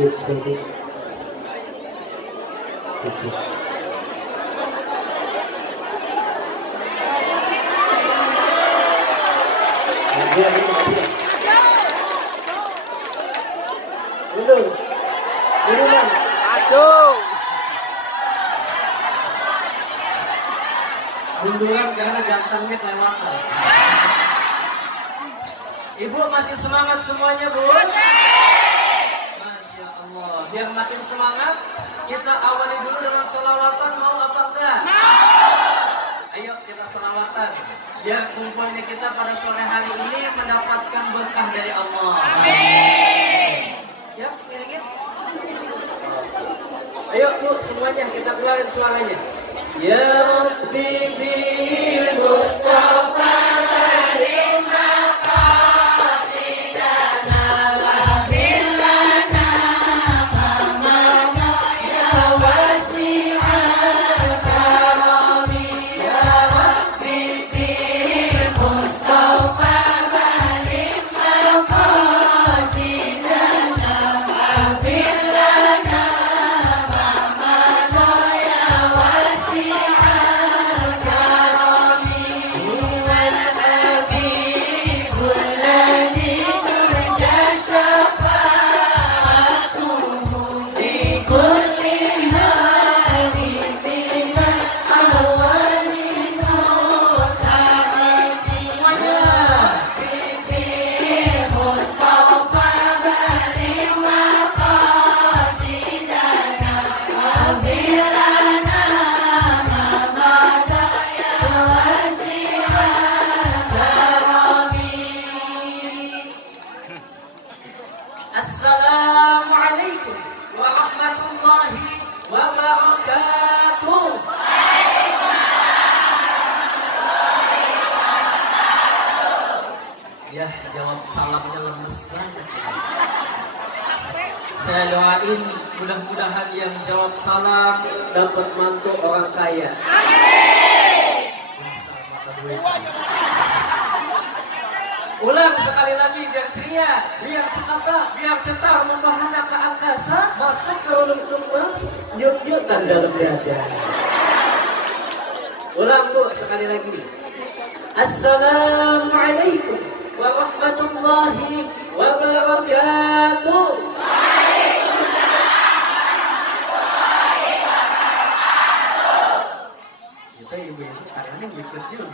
Cip sini. Cip. Minum. Minuman. Aduh. Munduran karena gantengnya kelewatan. Ibu masih semangat semuanya, Bu? Masya Allah. Biar makin semangat, kita awali dulu dengan sholawatan. Mau apa enggak? Ayo kita sholawatan. Biar kumpulnya kita pada sore hari ini mendapatkan berkah dari Allah. Amin. Siap? Ngiringin? Ayo Bu, semuanya kita keluarin suaranya. Ya Rabbi bil Mustafa Assalamualaikum warahmatullahi wabarakatuh. Ya, jawab salamnya lemes banget. Saya doain mudah-mudahan yang jawab salam dapat mantu orang kaya. Amin. Ulang sekali lagi biar ceria, biar sekata, biar cetar membahana ke angkasa, masuk ke relung sumber, nyut-nyutan dalam dada. Ulang Bu sekali lagi. Assalamualaikum warahmatullahi wabarakatuh. Kita ibu-ibu tangannya berikut juga.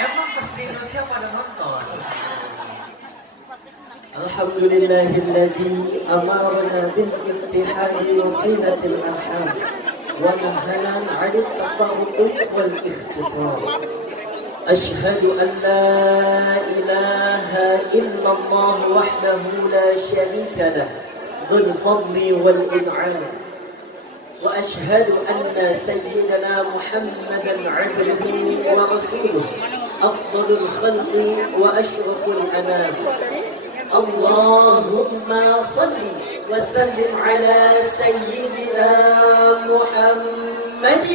Emang pas di Indonesia pada nonton. Alhamdulillahilladzi amarna bil ittihadi wa silatil arham wa nahana 'anil tafarruq wal ikhtisar. Ashhadu an la ilaha illallah wahdahu la syarika lah dzul fadli wal in'am. وأشهد أن سيدنا محمدا عبده ورسوله أفضل الخلق وأشرف الأنام. اللهم صل وسلم على سيدنا محمد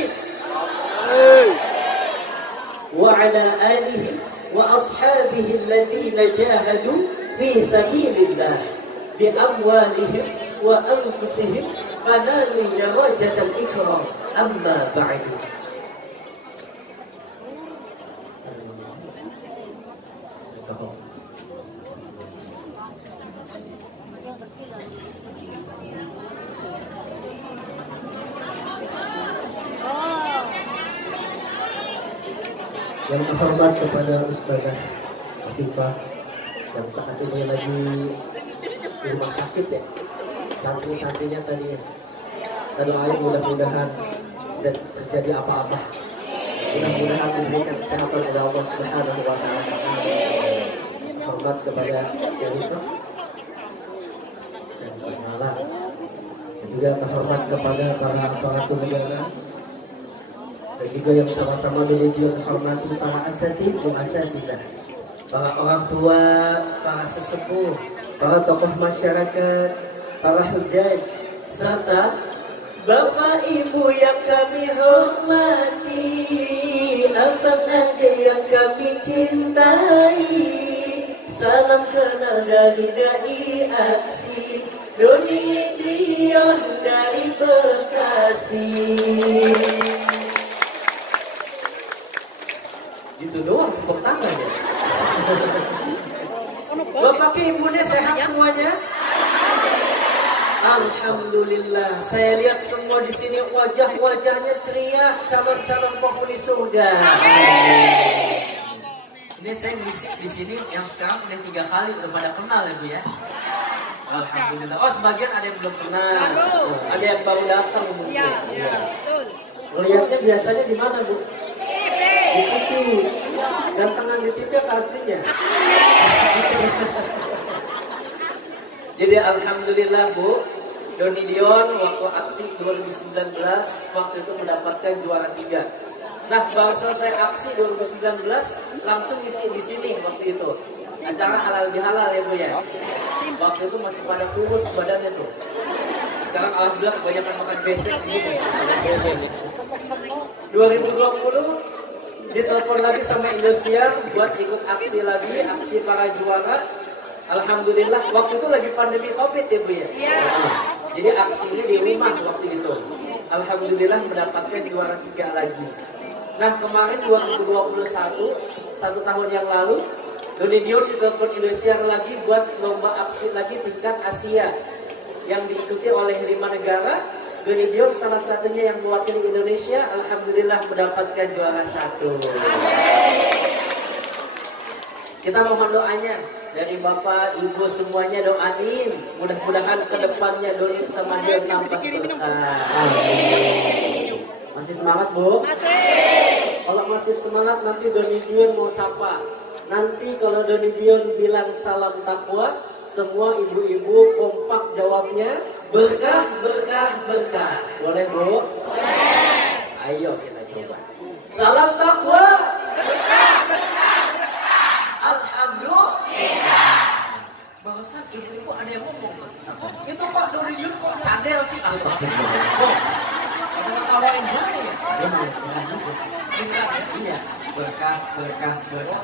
وعلى آله وأصحابه الذين جاهدوا في سبيل الله بأموالهم وأنفسهم فنالوا درجة الإكرام. أما بعد. Yang terhormat kepada Ustazah Atifah yang saat ini lagi di rumah sakit ya, santri-santrinya tadi ya. Kita doain mudah-mudahan tidak terjadi apa-apa, mudah-mudahan diberikan kesehatan oleh Allah Subhanahu wa Ta'ala. Hormat kepada Jennifer dan Pak Nala, dan juga terhormat kepada para aparatur negara, dan juga yang sama-sama demikian hormati para asatidz wa asatidzah, para orang tua, para sesepuh, para tokoh masyarakat, para hujaj, serta Bapak Ibu yang kami hormati, abang adik yang kami cintai. Salam kenal dari dai aksi Doni Dion dari Bekasi. Gitu doang tepuk tangan ya. Bapak ibunya sehat semuanya? Alhamdulillah. Saya lihat semua di sini wajah-wajahnya ceria, calon-calon penghuni surga. Ini saya ngisi di sini yang sekarang udah 3 kali udah pada kenal ya Bu ya. Alhamdulillah. Oh sebagian ada yang belum kenal, ada yang baru datang mungkin. Iya. Melihatnya biasanya di mana Bu? Di TV. Gantengan di TV apa aslinya? Jadi alhamdulillah Bu, Doni Dion waktu aksi 2019 waktu itu mendapatkan juara 3. Nah baru selesai aksi 2019 langsung isi di sini waktu itu. Acara halal bihalal ya Bu ya. Waktu itu masih pada kurus badannya tuh. Sekarang alhamdulillah kebanyakan makan besek gitu. 2020 ditelepon lagi sama Indosiar buat ikut aksi lagi, aksi para juara. Alhamdulillah waktu itu lagi pandemi Covid ya Bu ya. Jadi aksinya di rumah waktu itu. Alhamdulillah mendapatkan juara 3 lagi. Nah kemarin 2021, 1 tahun yang lalu, Doni Dion ditelepon Indosiar lagi buat lomba aksi lagi tingkat Asia yang diikuti oleh 5 negara. Doni Dion salah satunya yang mewakili Indonesia. Alhamdulillah mendapatkan juara 1. Kita mohon doanya dari Bapak, Ibu semuanya doain. Mudah-mudahan kedepannya Doni sama dia tampak berkah. Masih semangat Bu? Masih. Kalau masih semangat nanti Doni Dion mau sapa. Nanti kalau Doni Dion bilang salam takwa, semua ibu-ibu kompak jawabnya berkah, berkah, berkah. Boleh Bu? Boleh. Ayo kita coba. Salam takwa. Berkah, berkah, berkah. Alhamdulillah. Barusan ibu-ibu ada yang ngomong. Itu Pak Doni Dion kok cadel sih? Astagfirullah. Ada ngetawain gue ya? Iya. Berkah, berkah, berkah.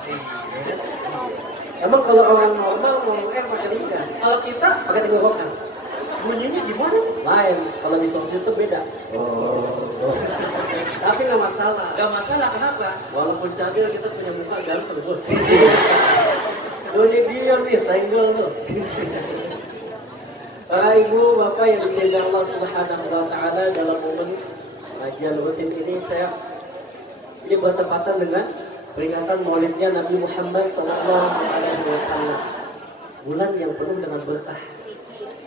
Emang kalau orang normal ngomong pakai lidah. Kalau kita pakai tenggorokan. Bunyinya gimana? Lain. Kalau di sound system beda. Tapi nggak masalah. Nggak masalah kenapa? Walaupun cadel kita punya muka ganteng Bos. Doni Dion nih, senggol tuh. Para ibu, bapak yang dicintai Allah Subhanahu wa Ta'ala, dalam momen kajian rutin ini ini bertepatan dengan peringatan maulidnya Nabi Muhammad SAW. Bulan yang penuh dengan berkah.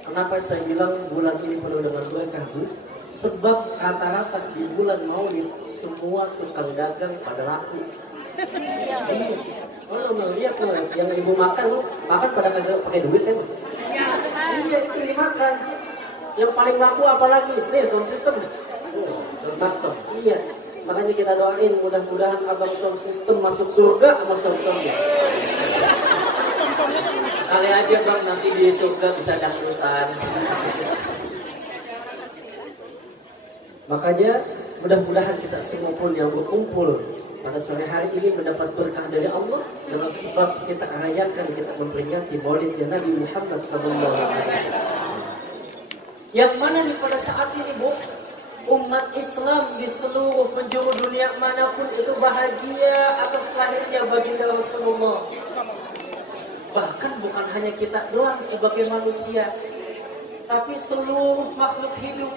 Kenapa saya bilang bulan ini penuh dengan berkah Bu? Sebab rata-rata di bulan maulid semua tukang dagang pada laku. Kalau lihat tuh yang ibu makan pada kagak pakai duit kan? Iya itu dimakan. Yang paling laku apalagi? Nih sound system. Sound system. Iya. Makanya kita doain mudah-mudahan abang sound system masuk surga sama sound-soundnya. Kali aja bang nanti di surga bisa dangdutan. Makanya mudah-mudahan kita semua pun yang berkumpul pada sore hari ini mendapat berkah dari Allah dengan sebab kita rayakan, kita memperingati maulidnya Nabi Muhammad SAW. Yang mana nih pada saat ini Bu, umat Islam di seluruh penjuru dunia manapun itu bahagia atas lahirnya baginda Rasulullah. Bahkan bukan hanya kita doang sebagai manusia, tapi seluruh makhluk hidup,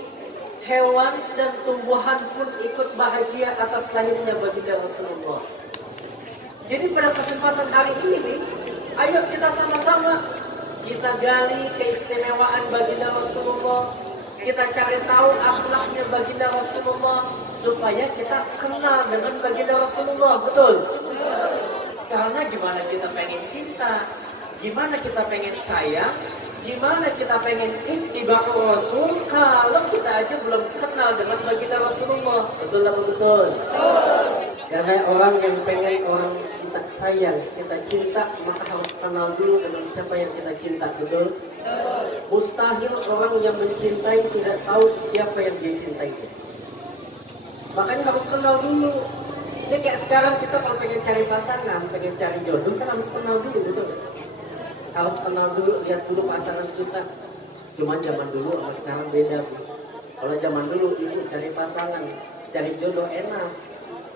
hewan dan tumbuhan pun ikut bahagia atas lahirnya baginda Rasulullah. Jadi pada kesempatan hari ini nih, ayo kita sama-sama kita gali keistimewaan baginda Rasulullah. Kita cari tahu akhlaknya baginda Rasulullah supaya kita kenal dengan baginda Rasulullah, betul? Karena gimana kita pengen cinta, gimana kita pengen sayang, gimana kita pengen ittiba'ur Rasul kalau kita aja belum kenal dengan baginda Rasulullah, betul apa betul? Karena orang yang pengen orang kita sayang, kita cinta, maka harus kenal dulu dengan siapa yang kita cinta, betul? Mustahil orang yang mencintai tidak tahu siapa yang dia cintai. Makanya harus kenal dulu. Ini kayak sekarang kita kalau pengen cari pasangan, pengen cari jodoh kan harus kenal dulu, betul gak? Harus kenal dulu, lihat dulu pasangan kita. Cuma zaman dulu sama sekarang beda, Bu. Kalau zaman dulu ibu cari pasangan, cari jodoh enak.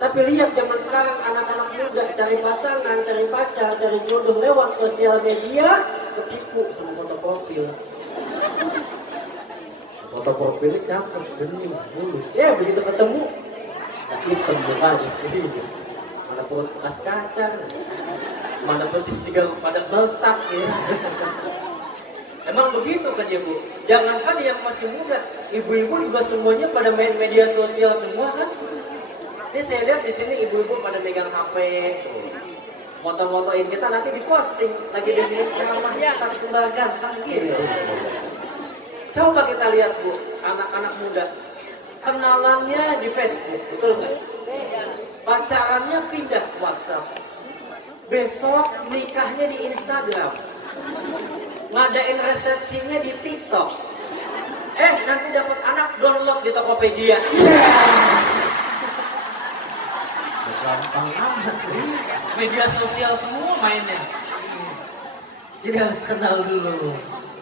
Tapi lihat zaman sekarang anak-anak muda cari pasangan, cari pacar, cari jodoh lewat sosial media, ketipu sama foto profil. Foto profilnya cakep, bening, mulus. Ya begitu ketemu, tak hitam mukanya. Mana perut bekas cacar, mana betis tiga pada meletak ya. Emang begitu kan ya Bu? Jangankan yang masih muda, ibu-ibu juga semuanya pada main media sosial semua kan? Ini saya lihat di sini ibu-ibu pada megang HP, foto-fotoin kita nanti diposting lagi di ceramah kita kembangkan kan gitu. Coba kita lihat Bu, anak-anak muda kenalannya di Facebook, betul nggak? Pacarannya pindah ke WhatsApp, besok nikahnya di Instagram, ngadain resepsinya di TikTok. Nanti dapat anak download di Tokopedia. Gampang amat. Media sosial semua mainnya. Jadi harus kenal dulu.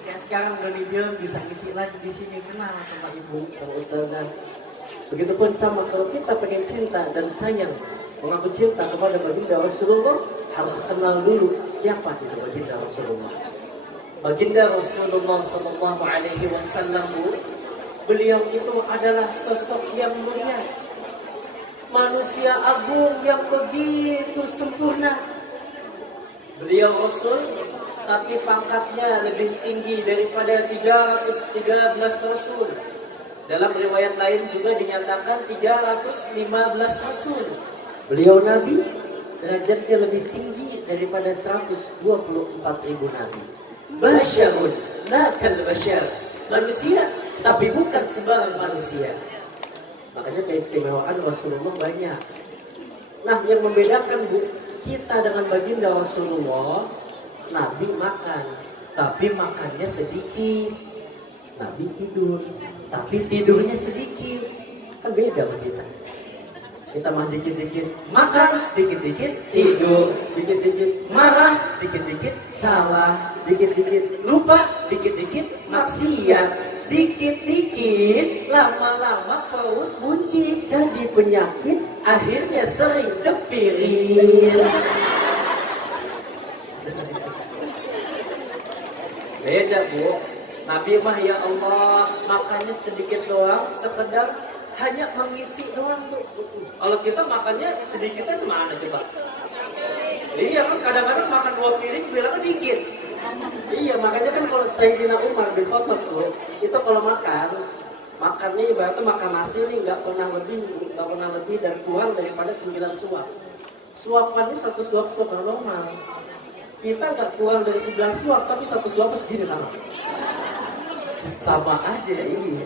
Kayak sekarang udah dibilang bisa ngisi lagi di sini, kenal sama ibu, sama ustazah. Begitupun sama kalau kita pengen cinta dan sayang, mengaku cinta kepada baginda Rasulullah, harus kenal dulu siapa itu baginda Rasulullah. Baginda Rasulullah Sallallahu Alaihi Wasallam, beliau itu adalah sosok yang mulia, manusia agung yang begitu sempurna. Beliau Rasul, tapi pangkatnya lebih tinggi daripada 313 Rasul. Dalam riwayat lain juga dinyatakan 315 Rasul. Beliau Nabi, derajatnya lebih tinggi daripada 124.000 Nabi. Basyarun, nakal basyar, manusia, tapi bukan sembarang manusia. Makanya keistimewaan Rasulullah banyak. Nah, yang membedakan Bu, kita dengan baginda Rasulullah, Nabi makan, tapi makannya sedikit. Nabi tidur, tapi tidurnya sedikit. Kan beda sama kita. Kita mah dikit-dikit makan, dikit-dikit tidur, dikit-dikit marah, dikit-dikit salah, dikit-dikit lupa, dikit-dikit maksiat, dikit-dikit lama-lama perut buncit jadi penyakit, akhirnya sering cepirin. Beda Bu. Nabi mah ya Allah makannya sedikit doang, sekedar hanya mengisi doang Bu. Kalau kita makannya sedikitnya semana coba? Iya kan kadang-kadang makan 2 piring bilangnya dikit. Iya makanya kan kalau Sayyidina Umar bin Khattab tuh, itu kalau makannya ibaratnya makan nasi nih nggak pernah lebih dan kurang daripada 9 suap. Suapannya 1 suap normal. Kita nggak kurang dari 9 suap tapi 1 suap segini nama. Sama aja iya.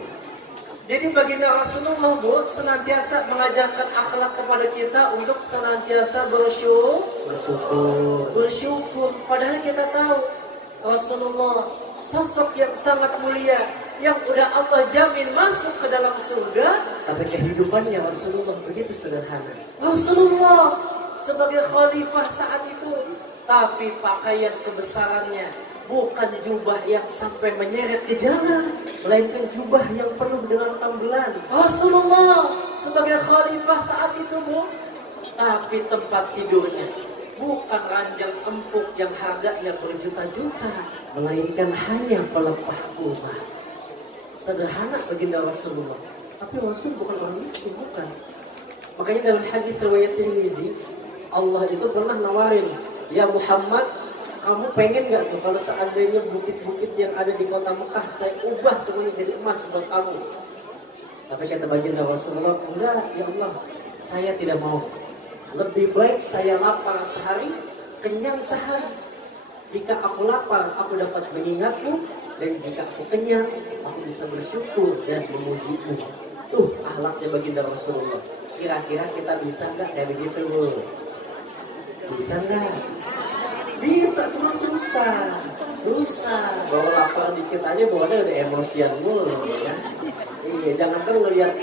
Jadi baginda Rasulullah Bu senantiasa mengajarkan akhlak kepada kita untuk senantiasa bersyukur. Padahal kita tahu Rasulullah sosok yang sangat mulia, yang udah Allah jamin masuk ke dalam surga, tapi kehidupannya Rasulullah begitu sederhana. Rasulullah sebagai khalifah saat itu, tapi pakaian kebesarannya bukan jubah yang sampai menyeret ke jalan, melainkan jubah yang penuh dengan tambelan. Rasulullah sebagai khalifah saat itu Bu, tapi tempat tidurnya bukan ranjang empuk yang harganya berjuta-juta, melainkan hanya pelepah kurma. Sederhana baginda Rasulullah, tapi Rasul bukan orang miskin, bukan. Makanya dalam hadis riwayat Tirmizi, Allah itu pernah nawarin, ya Muhammad, kamu pengen gak tuh kalau seandainya bukit-bukit yang ada di kota Mekah saya ubah semuanya jadi emas buat kamu? Tapi kata baginda Rasulullah, enggak ya Allah, saya tidak mau. Lebih baik saya lapar sehari, kenyang sehari. Jika aku lapar, aku dapat mengingatmu, dan jika aku kenyang, aku bisa bersyukur dan memujimu. Tuh akhlaknya baginda Rasulullah. Kira-kira kita bisa nggak kayak begitu Bu? Bisa nggak? Bisa, cuma susah. Bawa lapar dikit aja bawaannya udah emosian mulu ya. Iya, jangankan ngelihat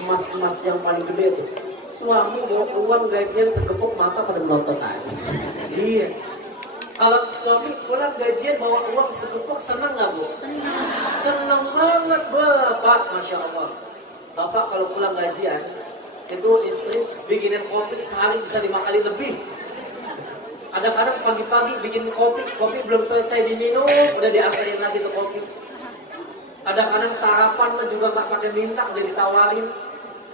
emas-emas yang paling gede tuh. Suami bawa uang gajian sekepuk mata pada melotot aja. Iya. Kalau suami pulang gajian bawa uang sekupuk, senang nggak Bu? Senang banget Bapak, Masya Allah. Bapak kalau pulang gajian, itu istri bikinin kopi sehari bisa 5 kali lebih. Kadang-kadang pagi-pagi bikin kopi belum selesai diminum, udah diantarin lagi tuh kopi. Kadang-kadang sarapan mah juga nggak pakai minta, udah ditawarin.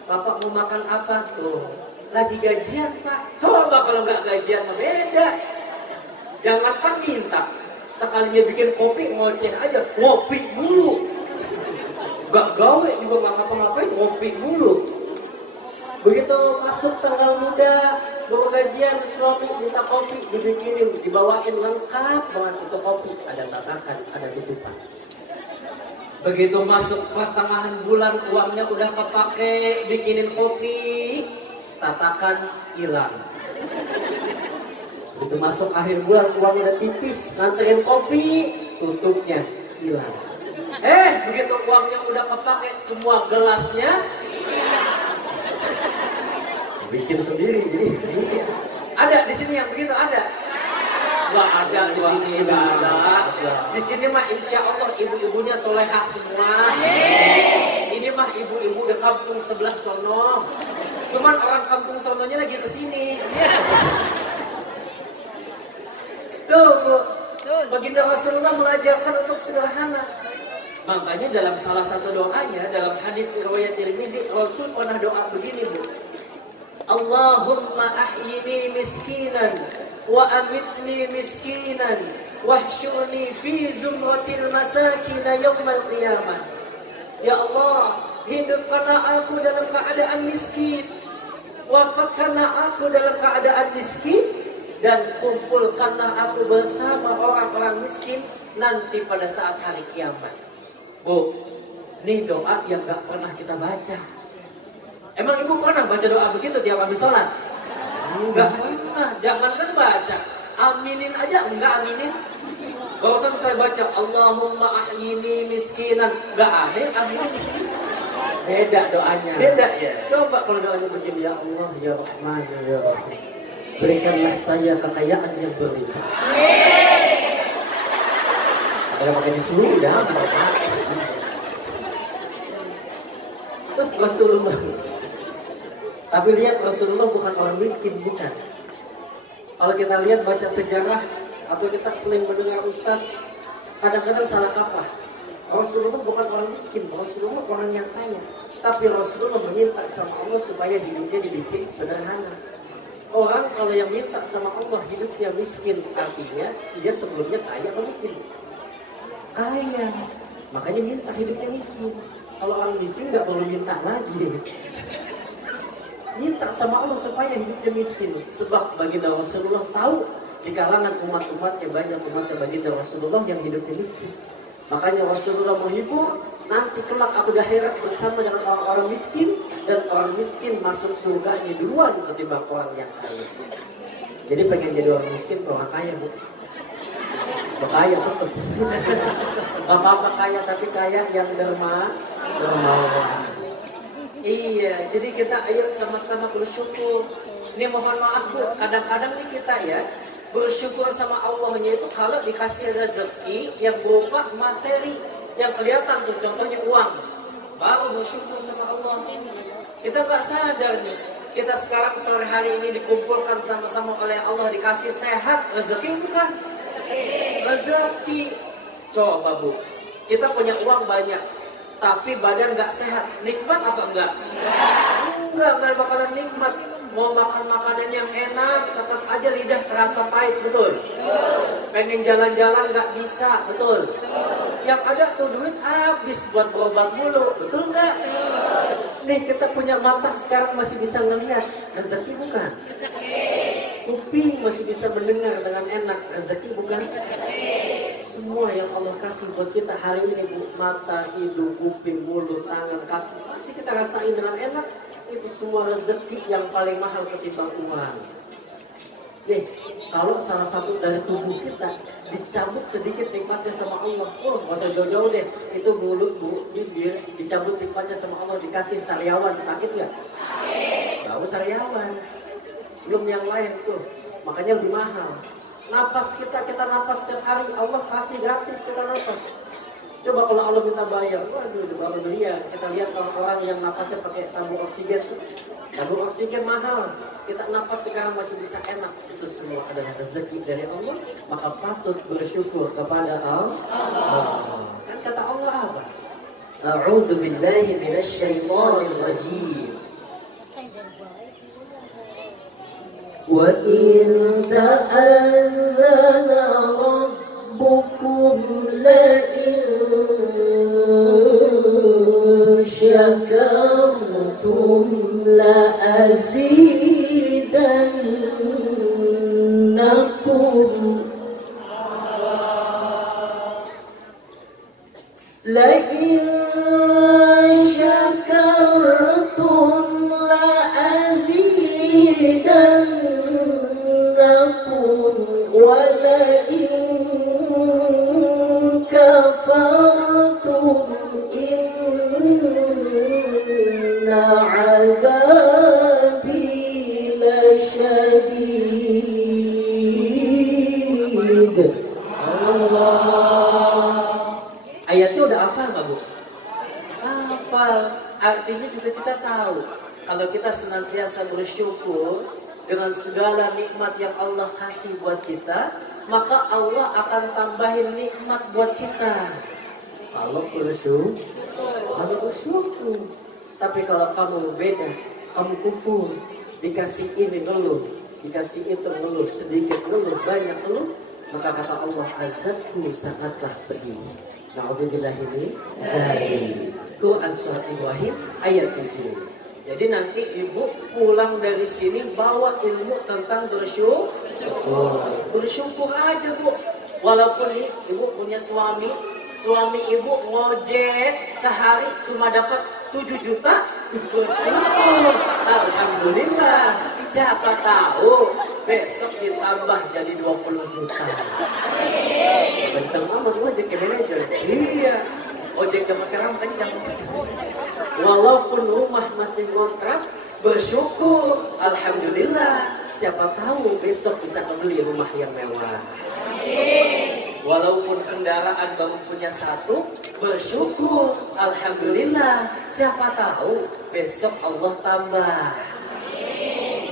Bapak mau makan apa? Tuh, lagi gajian Pak. Coba kalau nggak gajian mah beda. Jangankan minta, sekalinya bikin kopi ngoceh aja, ngopi mulu. Gak gawe juga gak ngapa-ngapain, ngopi mulu. Begitu masuk tanggal muda, bawa gajian, suami minta kopi, dibikinin, dibawain lengkap banget itu kopi. Ada tatakan, ada tutupan. Begitu masuk pertengahan bulan, uangnya udah kepake, bikinin kopi, tatakan hilang. Begitu masuk akhir bulan, uangnya udah tipis, nganterin kopi, tutupnya hilang. Begitu uangnya udah kepake, semua gelasnya bikin sendiri. Ada di sini yang begitu ada? Nggak ada di sini, nggak ada. Di sini mah insya Allah ibu-ibunya solehah semua. Ini mah ibu-ibu udah kampung sebelah sono. Cuman orang kampung sononya lagi kesini. Tuh Bu, baginda Rasulullah mengajarkan untuk sederhana. Makanya dalam salah satu doanya, dalam hadits riwayat Tirmidzi, Rasul pernah doa begini Bu. Allahumma ahyini miskinan wa amitni miskinan wahsyurni fi zumratil masakin yaumal qiyamah. Ya Allah, hidupkanlah aku dalam keadaan miskin, wafatkanlah aku dalam keadaan miskin, dan kumpulkanlah aku bersama orang-orang miskin nanti pada saat hari kiamat. Bu, ini doa yang gak pernah kita baca. Emang ibu pernah baca doa begitu tiap habis sholat? Enggak pernah, jangankan baca, aminin aja, enggak aminin. Barusan saya baca, Allahumma ahyini miskinan, enggak aminin di sini. Beda doanya. Beda ya. Coba kalau doanya begini, ya Allah, ya Rahman, ya Rahim, berikanlah saya kekayaan yang berlimpah. Kalau pakai disuruh dah, Rasulullah. Tapi lihat Rasulullah bukan orang miskin, bukan. Kalau kita lihat baca sejarah atau kita sering mendengar ustaz, kadang-kadang salah kaprah. Rasulullah bukan orang miskin, Rasulullah orang yang kaya. Tapi Rasulullah meminta sama Allah supaya hidupnya dibikin sederhana. Orang kalau yang minta sama Allah hidupnya miskin, artinya dia sebelumnya kaya atau miskin? Kaya. Makanya minta hidupnya miskin. Kalau orang miskin nggak perlu minta lagi. Minta sama Allah supaya hidupnya miskin. Sebab baginda Rasulullah tahu di kalangan umat-umatnya banyak umatnya baginda Rasulullah yang hidupnya miskin. Makanya Rasulullah menghibur, nanti kelak aku di akhirat bersama dengan orang-orang miskin, dan orang miskin masuk surganya duluan ketimbang orang yang kaya. Jadi pengen jadi orang miskin atau orang kaya Bu? Kaya tetap. Bapak kaya tapi kaya yang dermawan. Iya, jadi kita ayo sama-sama bersyukur. Ini mohon maaf Bu, kadang-kadang nih kita ya bersyukur sama Allahnya itu kalau dikasih rezeki yang berupa materi yang kelihatan tuh, contohnya uang, baru bersyukur sama Allah. Kita nggak sadar nih, kita sekarang sore hari ini dikumpulkan sama-sama oleh Allah, dikasih sehat, rezeki bukan? Rezeki. Coba Bu, kita punya uang banyak, tapi badan nggak sehat, nikmat apa enggak? Enggak bakalan nikmat. Mau makan makanan yang enak, tetap aja lidah terasa pahit, betul? Pengen jalan-jalan nggak bisa, betul? Yang ada tuh duit habis buat berobat mulu, betul nggak? Nih kita punya mata sekarang masih bisa ngelihat, rezeki bukan? Kuping masih bisa mendengar dengan enak, rezeki bukan? Semua yang Allah kasih buat kita hari ini Bu, mata, hidung, kuping, mulut, tangan, kaki, masih kita rasain dengan enak. Itu semua rezeki yang paling mahal ketimbang uang. Nih, kalau salah satu dari tubuh kita dicabut sedikit nikmatnya sama Allah, nggak usah jauh-jauh deh, itu mulut, bibir, dicabut nikmatnya sama Allah, dikasih sariawan, sakit nggak? Tahu sariawan, belum yang lain tuh, makanya lebih mahal. Napas kita napas setiap hari, Allah kasih gratis kita napas. Coba kalau Allah minta bayar, waduh, baru lihat. Kita lihat orang-orang yang napasnya pakai tabung oksigen, tabung oksigen mahal. Kita napas sekarang masih bisa enak. Itu semua adalah rezeki dari Allah. Maka patut bersyukur kepada Allah. Kan kata Allah apa? A'udzu billahi minasyaitonir rajim. Wa in ta'adzana rabbukum la in syakartum la azidannakum la in syakartum la azidannakum wa la in kafartum inna adzabi lasyadid. Allah. Ayatnya udah hafal nggak Bu? Hafal. Artinya juga kita tahu kalau kita senantiasa bersyukur dengan segala nikmat yang Allah kasih buat kita, maka Allah akan tambahin nikmat buat kita. Kalau bersyukur. Tapi kalau kamu beda, kamu kufur, dikasih ini ngeluh, dikasih itu ngeluh, sedikit ngeluh, banyak ngeluh, maka kata Allah, azabku sangatlah pedih. Na'udzubillah ini dari Quran surat Ibrahim ayat 7. Jadi nanti ibu pulang dari sini bawa ilmu tentang bersyukur. Bersyukur aja Bu. Walaupun nih ibu punya suami ibu ngojek sehari cuma dapat 7 juta, bersyukur. Alhamdulillah. Siapa tahu besok ditambah jadi 20 juta. Kenceng amat ojek ke manajer. Iya. Ojek zaman sekarang tadi jangan. Walaupun rumah masih kontrak, bersyukur. Alhamdulillah. Siapa tahu besok bisa membeli rumah yang mewah. Walaupun kendaraan baru punya 1, bersyukur. Alhamdulillah. Siapa tahu besok Allah tambah.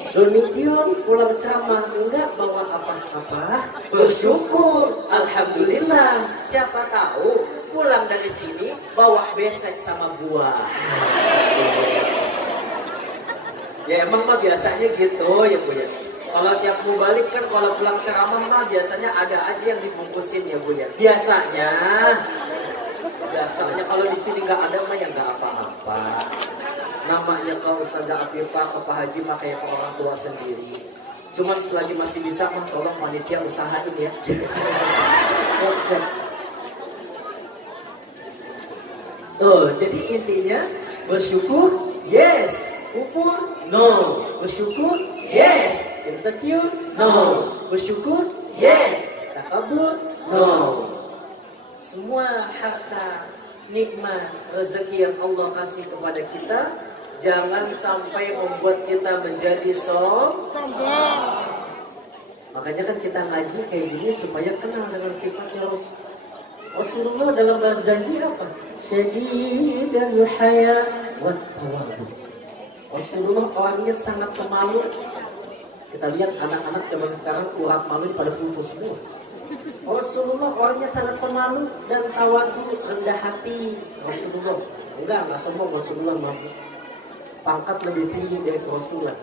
Demikian pulang ceramah enggak bawa apa-apa, bersyukur. Alhamdulillah. Siapa tahu pulang dari sini bawa besek sama buah. Ya emang mah biasanya gitu ya Bu ya. Kalau tiap mau balik kan kalau pulang ceramah mah biasanya ada aja yang dibungkusin ya Bu ya. Biasanya kalau di sini nggak ada mah ya nggak apa-apa. Namanya kalau Ustazah Afifah atau Pak Haji mah kayak orang tua sendiri. Cuman selagi masih bisa mah tolong panitia usahain ya. Jadi intinya bersyukur yes, kufur no. Bersyukur yes, insecure no. Bersyukur yes, takabur no. Semua harta, nikmat, rezeki yang Allah kasih kepada kita jangan sampai membuat kita menjadi sombong. Makanya kan kita ngaji kayak gini supaya kenal dengan sifatnya Rasulullah dalam bahasa janji apa? Syadidul haya wat tawadu. Rasulullah orangnya sangat pemalu. Kita lihat anak-anak zaman sekarang urat malu pada putus semua. Rasulullah orangnya sangat pemalu dan tawadu, rendah hati. Rasulullah enggak sombong. Rasulullah mampu. Pangkat lebih tinggi dari Rasulullah,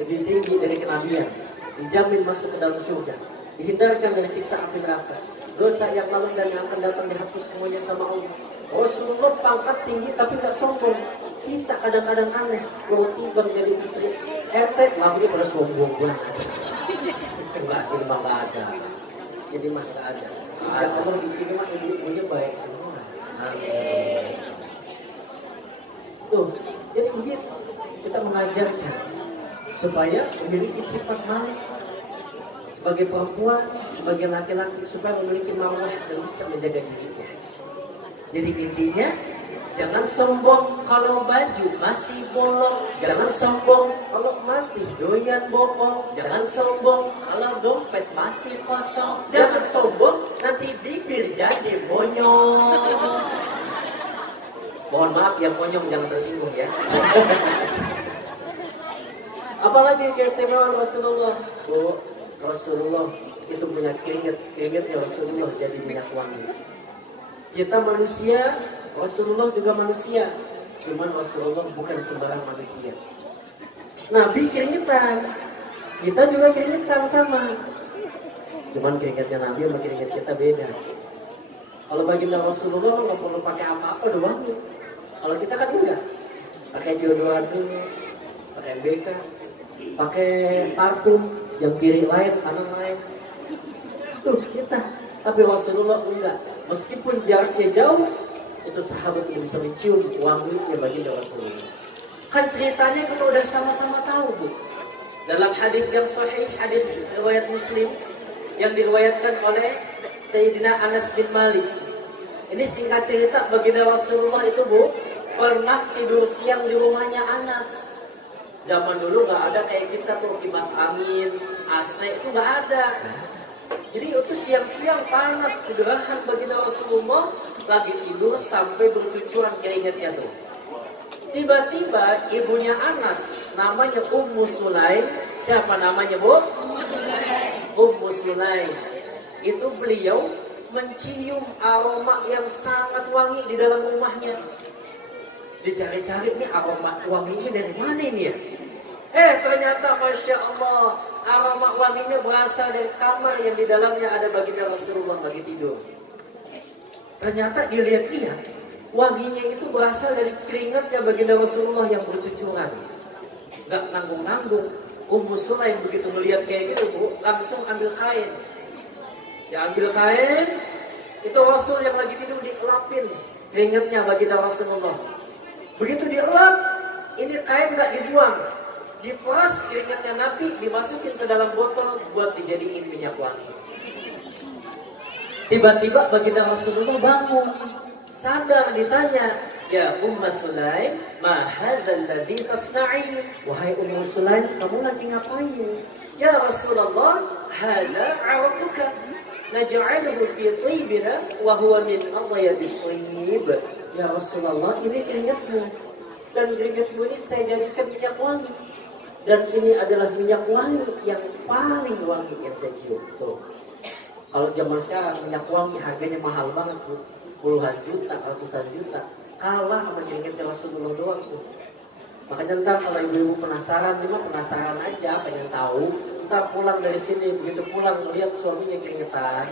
lebih tinggi dari kenabian, dijamin masuk ke dalam surga, dihindarkan dari siksa api neraka, dosa yang lalu dan yang akan datang dihapus semuanya sama Allah. Rasulullah pangkat tinggi tapi nggak sombong. Kita kadang-kadang aneh, roti bang dari istri, lalu pada sombong banget. Enggak, sini mah nggak ada, sini mas nggak ada. Insya Allah di sini mah ibu-ibunya baik semua. Amin. Tuh, jadi begitu kita mengajarkan supaya memiliki sifat malu sebagai perempuan, sebagai laki-laki, supaya memiliki marwah dan bisa menjaga dirinya. Jadi intinya Jangan sombong kalau baju masih bolong. Jangan sombong kalau masih doyan bopong. Jangan sombong kalau dompet masih kosong. Jangan sombong nanti bibir jadi monyong. Mohon maaf yang monyong jangan tersinggung ya. Apalagi keistimewaan Rasulullah. Bu, Rasulullah itu punya keringatnya Rasulullah jadi minyak wangi. Kita manusia, Rasulullah juga manusia. Cuman Rasulullah bukan sembarang manusia. Nabi keringetan, kita juga keringetan sama. Cuman keringetnya Nabi sama keringet kita beda. Kalau baginda Rasulullah nggak perlu pakai apa-apa doang. Kalau kita kan enggak. Pakai deodoran dulu, pakai BK, pakai parfum yang kiri lain, kanan lain. Tuh kita. Tapi Rasulullah enggak. Meskipun jaraknya jauh, itu sahabat yang bisa mencium wanginya baginda Rasulullah. Kan ceritanya kita udah sama-sama tahu, Bu. Dalam hadis yang sahih, hadis riwayat Muslim yang diriwayatkan oleh Sayyidina Anas bin Malik. Ini singkat cerita, baginda Rasulullah itu, Bu, pernah tidur siang di rumahnya Anas. Zaman dulu nggak ada kayak kita tuh kipas angin, AC itu nggak ada. Jadi itu siang-siang panas, kegerahan baginda Rasulullah lagi tidur sampai bercucuran keringatnya tuh. Tiba-tiba ibunya Anas, namanya Ummu Sulaim. Siapa namanya, Bu? Ummu Sulaim. Itu beliau mencium aroma yang sangat wangi di dalam rumahnya. Dicari-cari nih aroma wanginya dari mana ini ya? Ternyata Masya Allah, aroma wanginya berasal dari kamar yang di dalamnya ada baginda Rasulullah lagi tidur. Ternyata dilihat-lihat, wanginya itu berasal dari keringatnya baginda Rasulullah yang bercucuran. Gak nanggung-nanggung. Ummu Sulaim begitu melihat kayak gitu, Bu, langsung ambil kain. Ya ambil kain, itu Rasul yang lagi tidur dielapin keringatnya baginda Rasulullah. Begitu dielap, ini kain gak dibuang. Diperas keringatnya Nabi, dimasukin ke dalam botol buat dijadiin minyak wangi. Tiba-tiba baginda Rasulullah bangun, sadar, ditanya, ya Ummu Sulaim, ma hadzal ladzi tasna'i? Wahai Ummu Sulaim, kamu lagi ngapain? Ya Rasulullah, hadza 'araquka naj'aluhu fi tibina wa huwa min atyabil tib. Ya Rasulullah, ini keringatmu, dan keringatmu ini saya jadikan minyak wangi. Dan ini adalah minyak wangi yang paling wangi yang saya cium. Tuh. Kalau zaman sekarang minyak wangi harganya mahal banget, Bu. Puluhan juta, ratusan juta. Kalah sama keringatnya Rasulullah doang tuh. Makanya ntar kalau ibu-ibu penasaran, memang penasaran aja, pengen tahu. Ntar pulang dari sini, begitu pulang melihat suaminya keringetan.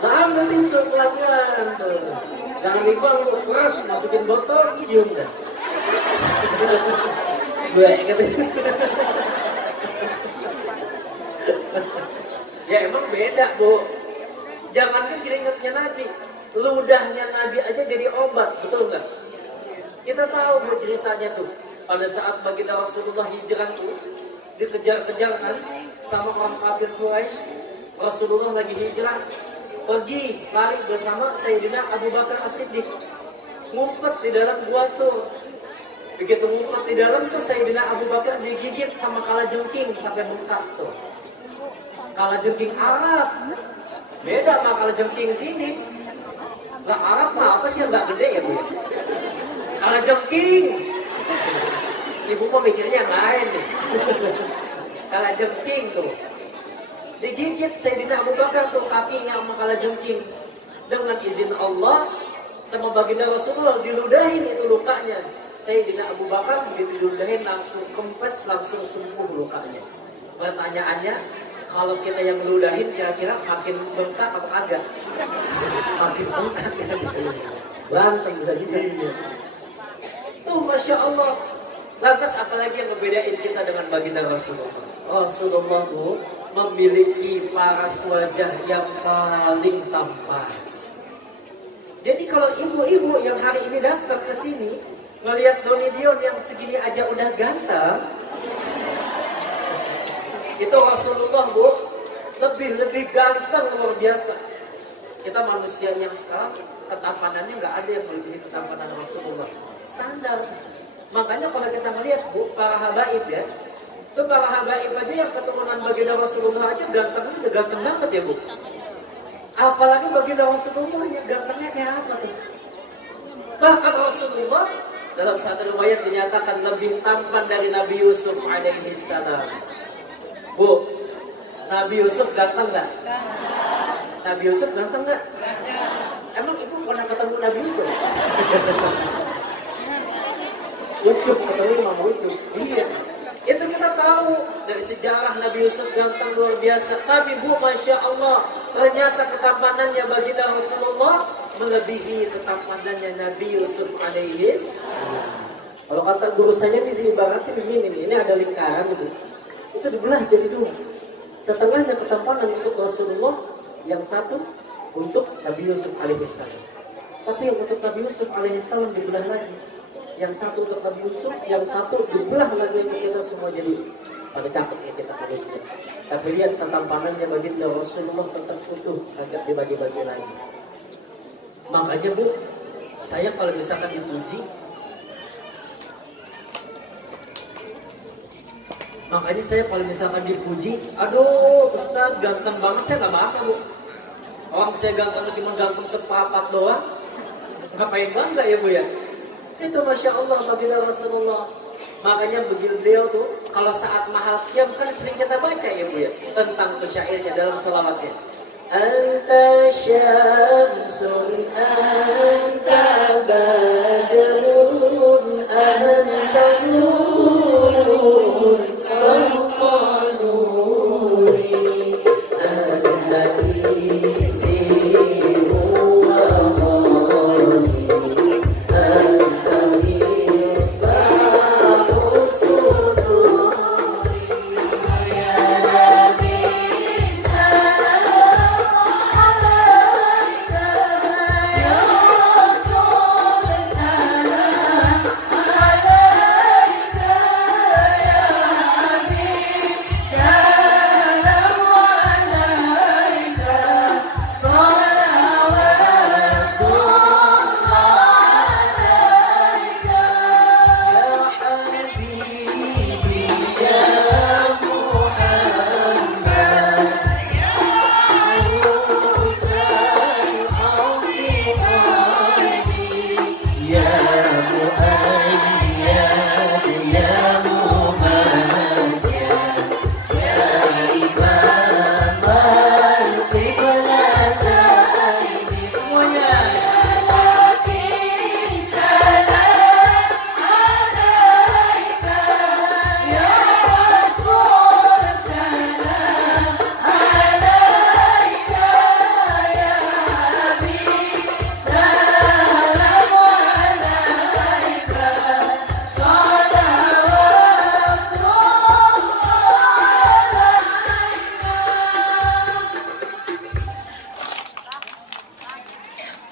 Maaf nanti pelan-pelan tuh. Jangan lupa lu keras, masukin botol, cium dah. Gue katanya. Ya emang beda, Bu. Jangankan keringatnya Nabi, ludahnya Nabi aja jadi obat, betul nggak? Kita tahu Bu ceritanya tuh. Pada saat baginda Rasulullah hijrah tuh, dikejar-kejar kan sama orang kafir Quraisy. Rasulullah lagi hijrah, pergi lari bersama Sayyidina Abu Bakar As-Siddiq, ngumpet di dalam gua tuh. Begitu ngumpet di dalam tuh Sayyidina Abu Bakar digigit sama kalajengking sampai bengkak tuh. Kalajengking Arab beda sama kalajengking sini. Lah Arab mah apa sih yang nggak gede ya, Bu ya? Kalajengking. Ibu mah mikirnya yang lain nih. Kalajengking tuh. Digigit Sayyidina Abu Bakar tuh kakinya sama kalajengking. Dengan izin Allah sama baginda Rasulullah diludahin itu lukanya. Sayyidina Abu Bakar begitu diludahin langsung kempes, langsung sembuh lukanya. Pertanyaannya, kalau kita yang meludahin kira-kira makin bengkak atau agak? Makin bengkak ya. Banteng bisa-bisa. Tuh Masya Allah. Lantas apalagi yang membedain kita dengan baginda Rasulullah? Rasulullah tuh memiliki paras wajah yang paling tampan. Jadi kalau ibu-ibu yang hari ini datang ke sini melihat Doni Dion yang segini aja udah ganteng, itu Rasulullah, Bu, lebih ganteng luar biasa. Kita manusia yang sekarang ketampanannya nggak ada yang melebihi ketampanan Rasulullah. Standar. Makanya kalau kita melihat Bu, para habaib ya, itu para habaib aja yang keturunan baginda Rasulullah aja gantengnya udah ganteng banget ya Bu. Apalagi baginda Rasulullah yang gantengnya kayak apa tuh? Bahkan Rasulullah dalam satu riwayat dinyatakan lebih tampan dari Nabi Yusuf alaihi salam. Bu, Nabi Yusuf ganteng nggak? Nabi Yusuf ganteng nggak? Emang ibu pernah ketemu Nabi Yusuf? Ucup, ketemu Imam Ucup. Iya. Itu kita tahu dari sejarah Nabi Yusuf ganteng luar biasa. Tapi Bu, Masya Allah, ternyata ketampanannya baginda Rasulullah melebihi ketampanannya Nabi Yusuf alaihi salam. Kalau kata guru saya ini diibaratkan begini nih, ini ada lingkaran itu. Itu dibelah jadi dua. Setengahnya ketampanan untuk Rasulullah, yang satu untuk Nabi Yusuf alaihissalam. Tapi yang untuk Nabi Yusuf alaihissalam dibelah lagi. Yang satu untuk Nabi Yusuf, yang satu dibelah lagi untuk kita semua jadi pada cakep ya kita manusia. Tapi lihat ketampanannya baginda Rasulullah tetap utuh, agak dibagi-bagi lagi. Makanya Bu, saya kalau misalkan dipuji, aduh Ustaz ganteng banget, saya nggak bangga Bu. Orang saya ganteng cuma ganteng sepapat doang, ngapain bangga ya Bu ya? Itu Masya Allah baginda Rasulullah. Makanya begini beliau tuh, kalau saat mahal qiyam kan sering kita baca ya Bu ya, tentang syairnya dalam sholawatnya. Anta syamsun, anta badrun, anta nurun, fawqa nuri, anta isiru wa qawmi, anta misbahu suduri.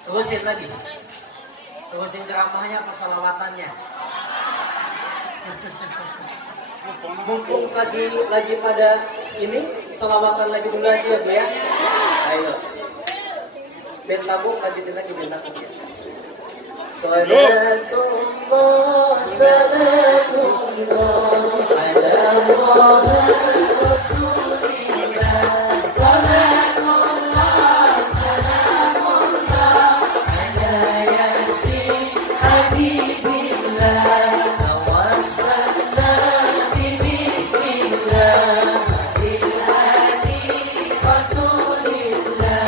Terusin lagi. Terusin ceramahnya apa salawatannya? Mumpung lagi pada ini, salawatan lagi durasi ya Bu ya. Ayo. Ben tabung lanjutin lagi ben tabung ya. Salatullah salamullah ala Rasulillah. Salatullah salamullah ala yasin habibillah. Tawassalna bi bismillah bil hadi Rasulillah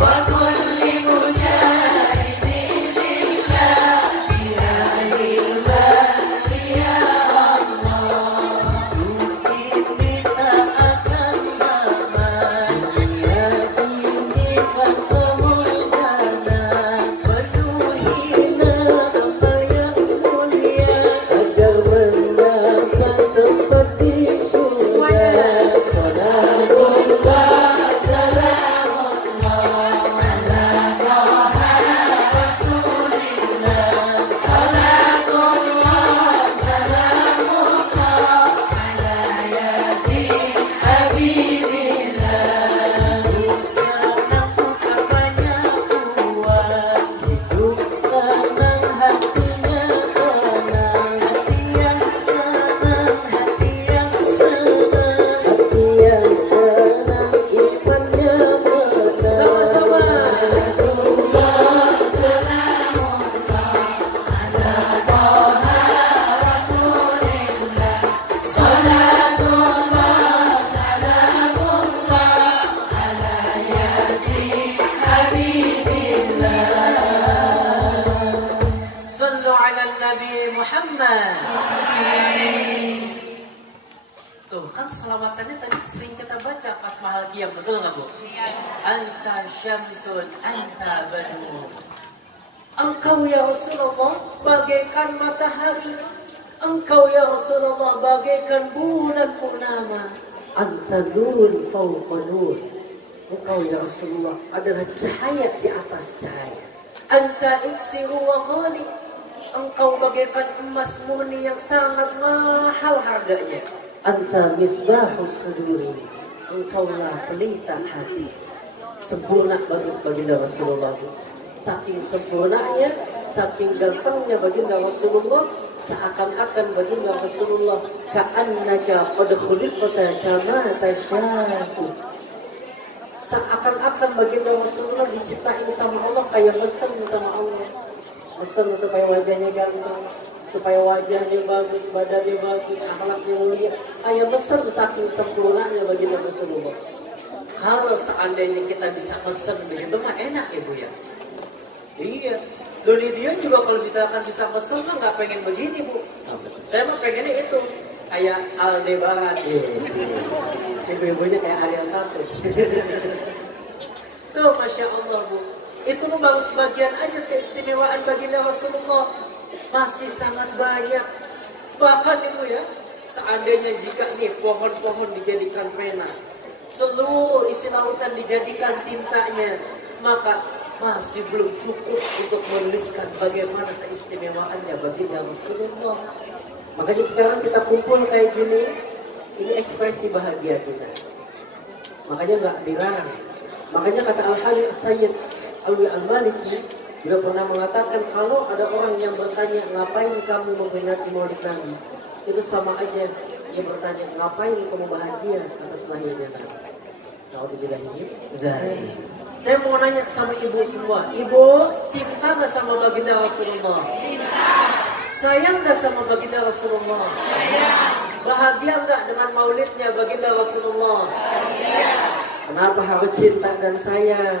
wa kulli mujahidin lillah ya ilmah ya Allah. Ini tak akan aman ya ini fatamul jana penuhina apa yang Nabi Muhammad. Tuh kan selamatannya tadi sering kita baca pas mahal qiyam, betul nggak Bu? Anta syamsun, anta badru. Engkau ya Rasulullah bagaikan matahari. Engkau ya Rasulullah bagaikan bulan purnama. Anta nurun fawqa nur. Engkau ya Rasulullah adalah cahaya di atas cahaya. Anta iksiru wa ghali. Engkau bagaikan emas murni yang sangat mahal harganya. Anta misbahus suduri. Engkaulah pelita hati. Sempurna banget baginda Rasulullah. Saking sempurnanya, saking gantengnya baginda Rasulullah, seakan-akan baginda Rasulullah ka'annaka qad khuliqta kama tasya'u. Seakan-akan baginda Rasulullah diciptain sama Allah kayak mesen sama Allah. Mesen supaya wajahnya ganteng, supaya wajahnya bagus, badannya bagus, akhlaknya mulia. Kayak mesen saking sempurnanya baginda Rasulullah. Kalau seandainya kita bisa mesen begitu mah enak ya Bu ya. Iya, Doni Dion juga kalau misalkan bisa mesen mah nggak pengen begini Bu. Saya mah pengennya itu kayak Aldebaran. Ibu-ibunya kayak Ariel Tatum. Tuh Masya Allah Bu. Itu mah baru sebagian aja keistimewaan baginda Rasulullah. Masih sangat banyak. Bahkan Ibu ya, seandainya jika nih pohon-pohon dijadikan pena, seluruh isi lautan dijadikan tintanya, maka masih belum cukup untuk menuliskan bagaimana keistimewaannya baginda Rasulullah. Makanya sekarang kita kumpul kayak gini, ini ekspresi bahagia kita. Makanya nggak dilarang. Makanya kata Al-Habib Sayyid Alwi Al-Maliki juga pernah mengatakan kalau ada orang yang bertanya ngapain kamu memperingati Maulid Nabi, itu sama aja dia bertanya ngapain kamu bahagia atas lahirnya Nabi. Naudzubillah dari. Saya mau nanya sama ibu semua, ibu cinta nggak sama baginda Rasulullah? Cinta. Sayang nggak sama baginda Rasulullah? Sayang. Bahagia nggak dengan maulidnya baginda Rasulullah? Bahagia. Kenapa harus cinta dan sayang?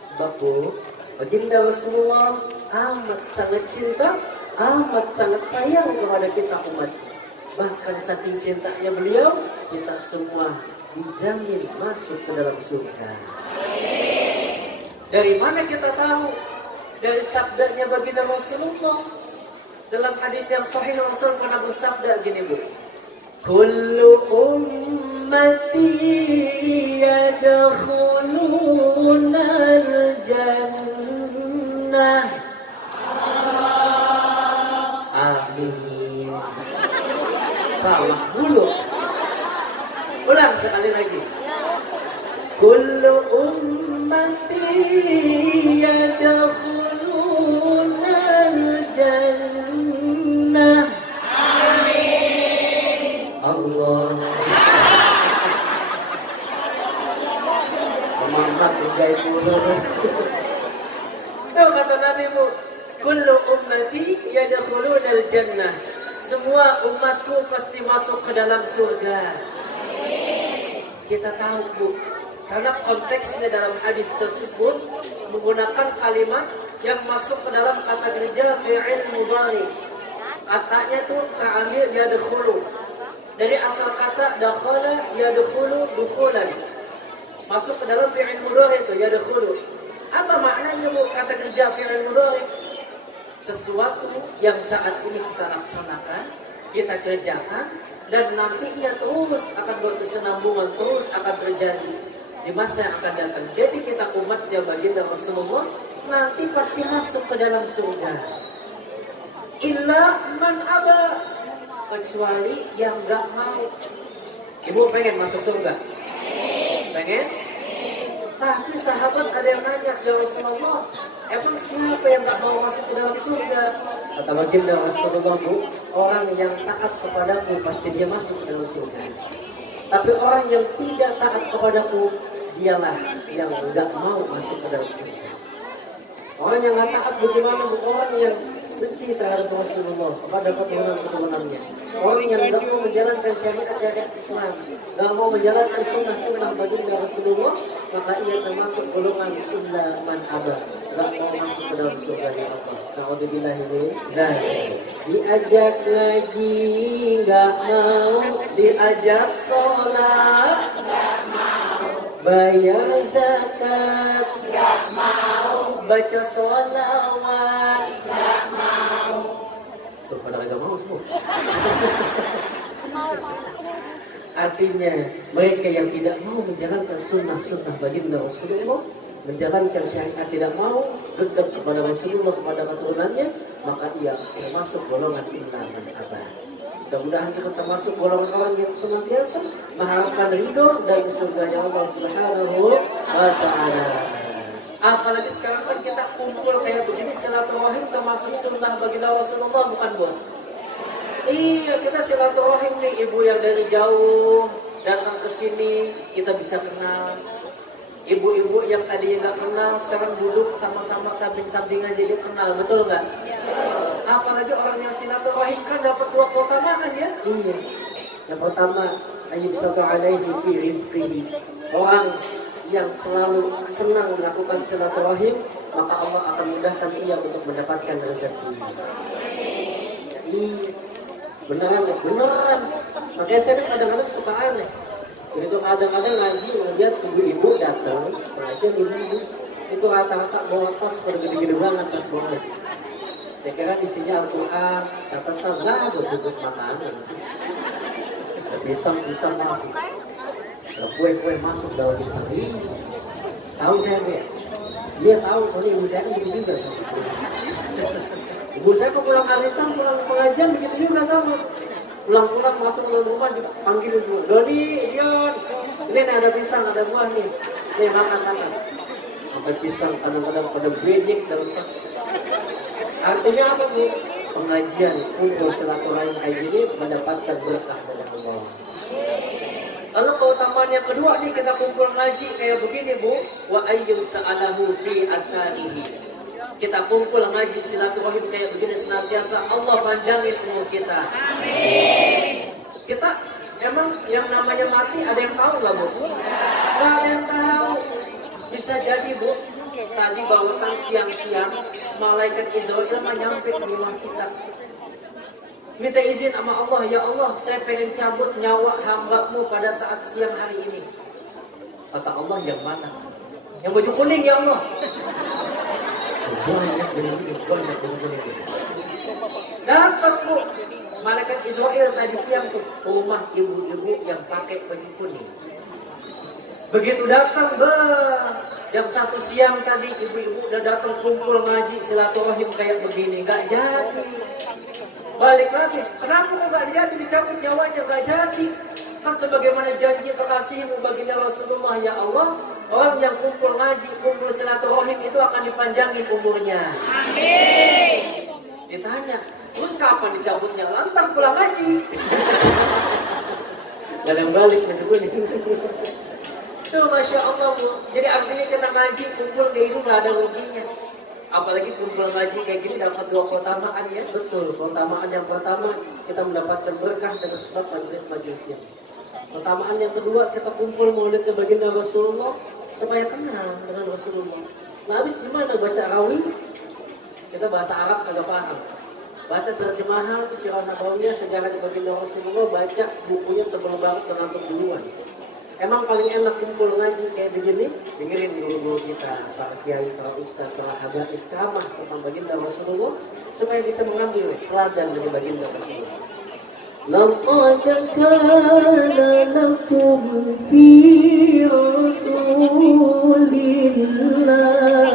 Sebab Bu, baginda Rasulullah amat sangat cinta, amat sangat sayang kepada kita umat. Bahkan saking cintanya beliau, kita semua dijamin masuk ke dalam surga. Dari mana kita tahu? Dari sabdanya baginda Rasulullah. Dalam hadits yang sahih Rasul pernah bersabda gini Bu. Kullu ummati yadkhuluna al-jannah. Amin. Salah dulu. Ulang sekali lagi. Kullu ummati yadkhuluna al-jannah. Amin. Allah. Semangat menjadi dulu. Itu kata Nabi Bu. Kullu ummati yadkhuluna al-jannah. Semua umatku pasti masuk ke dalam surga. Kita tahu Bu, karena konteksnya dalam hadis tersebut menggunakan kalimat yang masuk ke dalam kata kerja fi'il mudhari. Katanya tuh ta'amil yadkhulu. Dari asal kata dakhala yadkhulu dukhulan. Masuk ke dalam fi'il mudhari itu yadkhulu. Apa maknanya Bu kata kerja fi'il mudhari? Sesuatu yang saat ini kita laksanakan, kita kerjakan, dan nantinya terus akan berkesinambungan, terus akan terjadi di masa yang akan datang. Jadi kita umatnya baginda Rasulullah nanti pasti masuk ke dalam surga. Illa man aba, kecuali yang gak mau. Ibu pengen masuk surga? Pengen? Tapi sahabat ada yang nanya, ya Rasulullah, emang siapa yang gak mau masuk ke dalam surga? Kata baginda Rasulullah Bu, orang yang taat kepadaku pasti dia masuk ke dalam surga. Tapi orang yang tidak taat kepadaku, dialah yang gak mau masuk ke dalam surga. Orang yang gak taat bagaimana? Orang yang benci terhadap Rasulullah kepada keturunan-keturunannya. Orang yang gak mau menjalankan syariat-syariat Islam, gak mau menjalankan sunnah-sunnah baginda Rasulullah, maka ia termasuk golongan illa man aba. nggak mau masuk ke dalam surga Allah. Naudzubillah min dzalik. Diajak ngaji nggak mau, diajak sholat nggak mau, bayar zakat nggak mau, baca sholawat nggak mau. Tuh pada nggak mau semua. Artinya mereka yang tidak mau menjalankan sunnah-sunnah baginda Rasulullah, menjalankan syariat, tidak mau dekat kepada Rasulullah, kepada keturunannya, maka ia termasuk golongan innal abad. Mudah-mudahan kita termasuk golongan orang yang senantiasa mengharapkan ridho dari surganya Allah Subhanahu wa Ta'ala. Apalagi sekarang kan kita kumpul kayak begini, silaturahim termasuk sunnah baginda Rasulullah, bukan buat? Iya, kita silaturahim nih, ibu yang dari jauh datang ke sini kita bisa kenal. Ibu-ibu yang tadinya nggak kenal sekarang duduk sama-sama samping-sampingan jadi kenal, betul nggak? Apalagi orang yang silaturahim kan dapat dua keutamaan ya. Iya. Yang pertama, ayyubsatu alaihi fi rizqihi. Orang yang selalu senang melakukan silaturahim, maka Allah akan mudahkan ia untuk mendapatkan rezeki. Iya. Beneran ya, beneran. Makanya saya kadang-kadang suka aneh. Begitu kadang-kadang ngaji, ngeliat ibu-ibu datang, pengajian ibu-ibu, itu rata-rata bawa tas gede-gede banget, tas bawa. Saya kira isinya Al-Quran, kata-kata nggak ada bungkus makanan. Ada pisang masuk, ada kue-kue masuk dalam pisang ini. Tahu saya dia? Dia tahu, soalnya ibu saya kan begitu juga. Ibu saya kok pulang arisan, pulang pengajian begitu juga sama. Pulang-pulang masuk ke rumah dipanggilin semua. Doni, Dion, ini nih ada pisang, ada buah nih. Nih makan. Sampai pisang kadang-kadang pada benyek dalam tas. Artinya apa Bu? Pengajian, kumpul silaturahim kayak gini mendapatkan berkah dari Allah. Lalu keutamaan yang kedua nih, kita kumpul ngaji kayak begini Bu. Wa ayyun sa'alahu fi akarihi. Kita kumpul ngaji silaturahim kayak begini senantiasa Allah panjangin umur kita. Amin. Kita emang yang namanya mati ada yang tahu nggak Bu? Nggak ada yang tahu. Bisa jadi Bu, tadi barusan siang-siang malaikat Israel mah nyampe di rumah kita. Minta izin sama Allah, ya Allah, saya pengen cabut nyawa hamba-Mu pada saat siang hari ini. Kata Allah, yang mana? Yang baju kuning ya Allah. Banyak datang Bu, malaikat Israel tadi siang tuh ke rumah ibu-ibu yang pakai baju kuning. Begitu datang jam 1 siang tadi ibu-ibu udah datang kumpul ngaji silaturahim kayak begini, nggak jadi. Balik lagi, kenapa nggak jadi dicabut nyawanya? Nggak jadi. Kan sebagaimana janji kekasih-Mu baginda Rasulullah, ya Allah, orang yang kumpul ngaji, kumpul silaturahim itu akan dipanjangin umurnya. Amin. Ditanya, terus kapan dicabutnya? Lantar pulang ngaji. Gak ada yang balik menunggu. Tuh Masya Allah Bu. Jadi artinya kita ngaji, kumpul kayak ini gak ada ruginya. Apalagi kumpul ngaji kayak gini dapat dua keutamaan ya. Betul, keutamaan yang pertama kita mendapatkan berkah dan sebab majelis-majelisnya. Keutamaan yang kedua, kita kumpul maulid ke baginda Rasulullah supaya kenal dengan Rasulullah. Nah habis gimana baca rawi? Kita bahasa Arab agak paham. Baca terjemahan, sirah nabawiyah, sejarah baginda Rasulullah, baca bukunya tebal banget tergantung duluan. Emang paling enak kumpul ngaji kayak begini, dengerin guru-guru kita, para kiai, para ustaz, para habaib ceramah tentang baginda Rasulullah supaya bisa mengambil teladan dari baginda Rasulullah. لقد كان لكم في رسول الله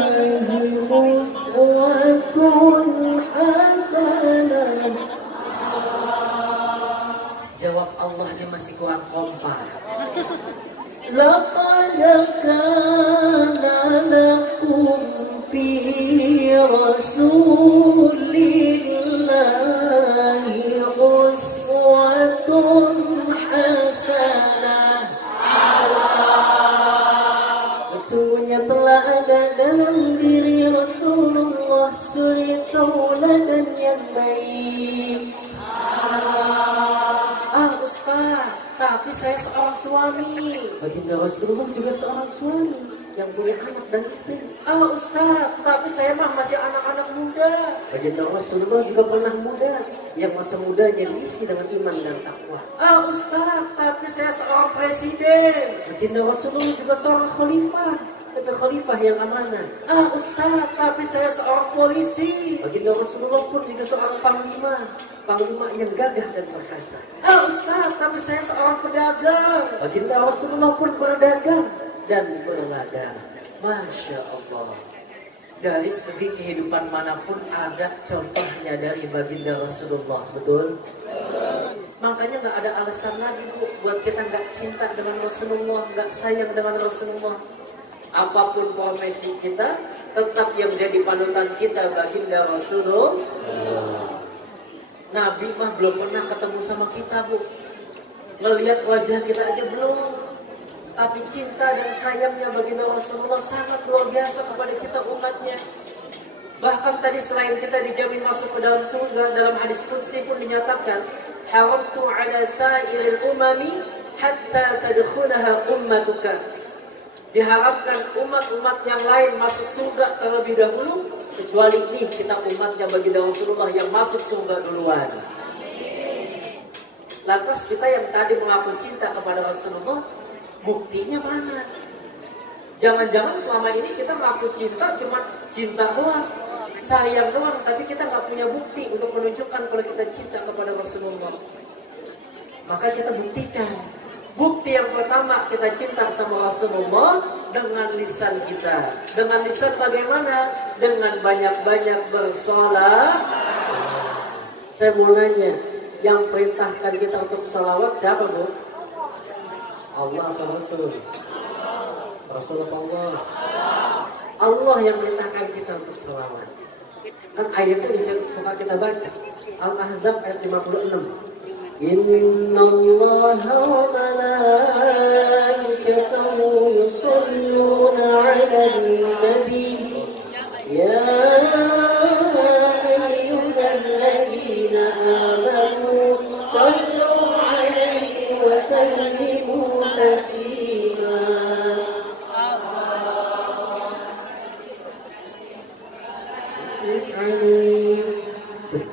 أسوة حسنة. Jawab Allahnya masih kurang kompak. لقد كان لكم في رسول الله hasanah. Sesungguhnya telah ada dalam diri Rasulullah suri tauladan yang baik. Ustaz, tapi saya seorang suami. Baginda Rasulullah juga seorang suami. yang punya anak dan istri. Ah Ustaz, tapi saya mah masih anak-anak muda. Baginda Rasulullah juga pernah muda, yang masa mudanya diisi dengan iman dan takwa. Ah Ustaz, tapi saya seorang presiden. Baginda Rasulullah juga seorang khalifah, tapi khalifah yang amanah. Ah Ustaz, tapi saya seorang polisi. Baginda Rasulullah pun juga seorang panglima yang gagah dan perkasa. Ah Ustaz, tapi saya seorang pedagang. Baginda Rasulullah pun berdagang dan berladang. Masya Allah. Dari segi kehidupan manapun ada contohnya dari baginda Rasulullah, betul? Makanya nggak ada alasan lagi Bu buat kita nggak cinta dengan Rasulullah, nggak sayang dengan Rasulullah. Apapun profesi kita, tetap yang jadi panutan kita baginda Rasulullah. Nabi mah belum pernah ketemu sama kita Bu, ngelihat wajah kita aja belum. Tapi cinta dan sayangnya baginda Rasulullah sangat luar biasa kepada kita umatnya. Bahkan tadi selain kita dijamin masuk ke dalam surga, dalam hadis qudsi pun dinyatakan, haramtu ala sa'iril umami hatta tadkhulaha ummatuka. Diharapkan umat-umat yang lain masuk surga terlebih dahulu, kecuali ini kita umatnya baginda Rasulullah yang masuk surga duluan. Lantas kita yang tadi mengaku cinta kepada Rasulullah, buktinya mana? Jangan-jangan selama ini kita mengaku cinta cuma cinta doang, sayang doang, tapi kita nggak punya bukti untuk menunjukkan kalau kita cinta kepada Rasulullah. Maka kita buktikan. Bukti yang pertama kita cinta sama Rasulullah dengan lisan kita. Dengan lisan bagaimana? Dengan banyak-banyak bersolat. Saya mau nanya, yang perintahkan kita untuk salawat siapa Bu? Allah atau Rasul? Rasul apa Allah? Allah yang perintahkan kita untuk salawat. Kan ayatnya bisa kita baca. Al-Ahzab ayat 56. Inna Allah wa malaikatahu yusalluna 'alan nabi ya ayyuhalladzina amanu sallu 'alaihi wa sallimu taslima.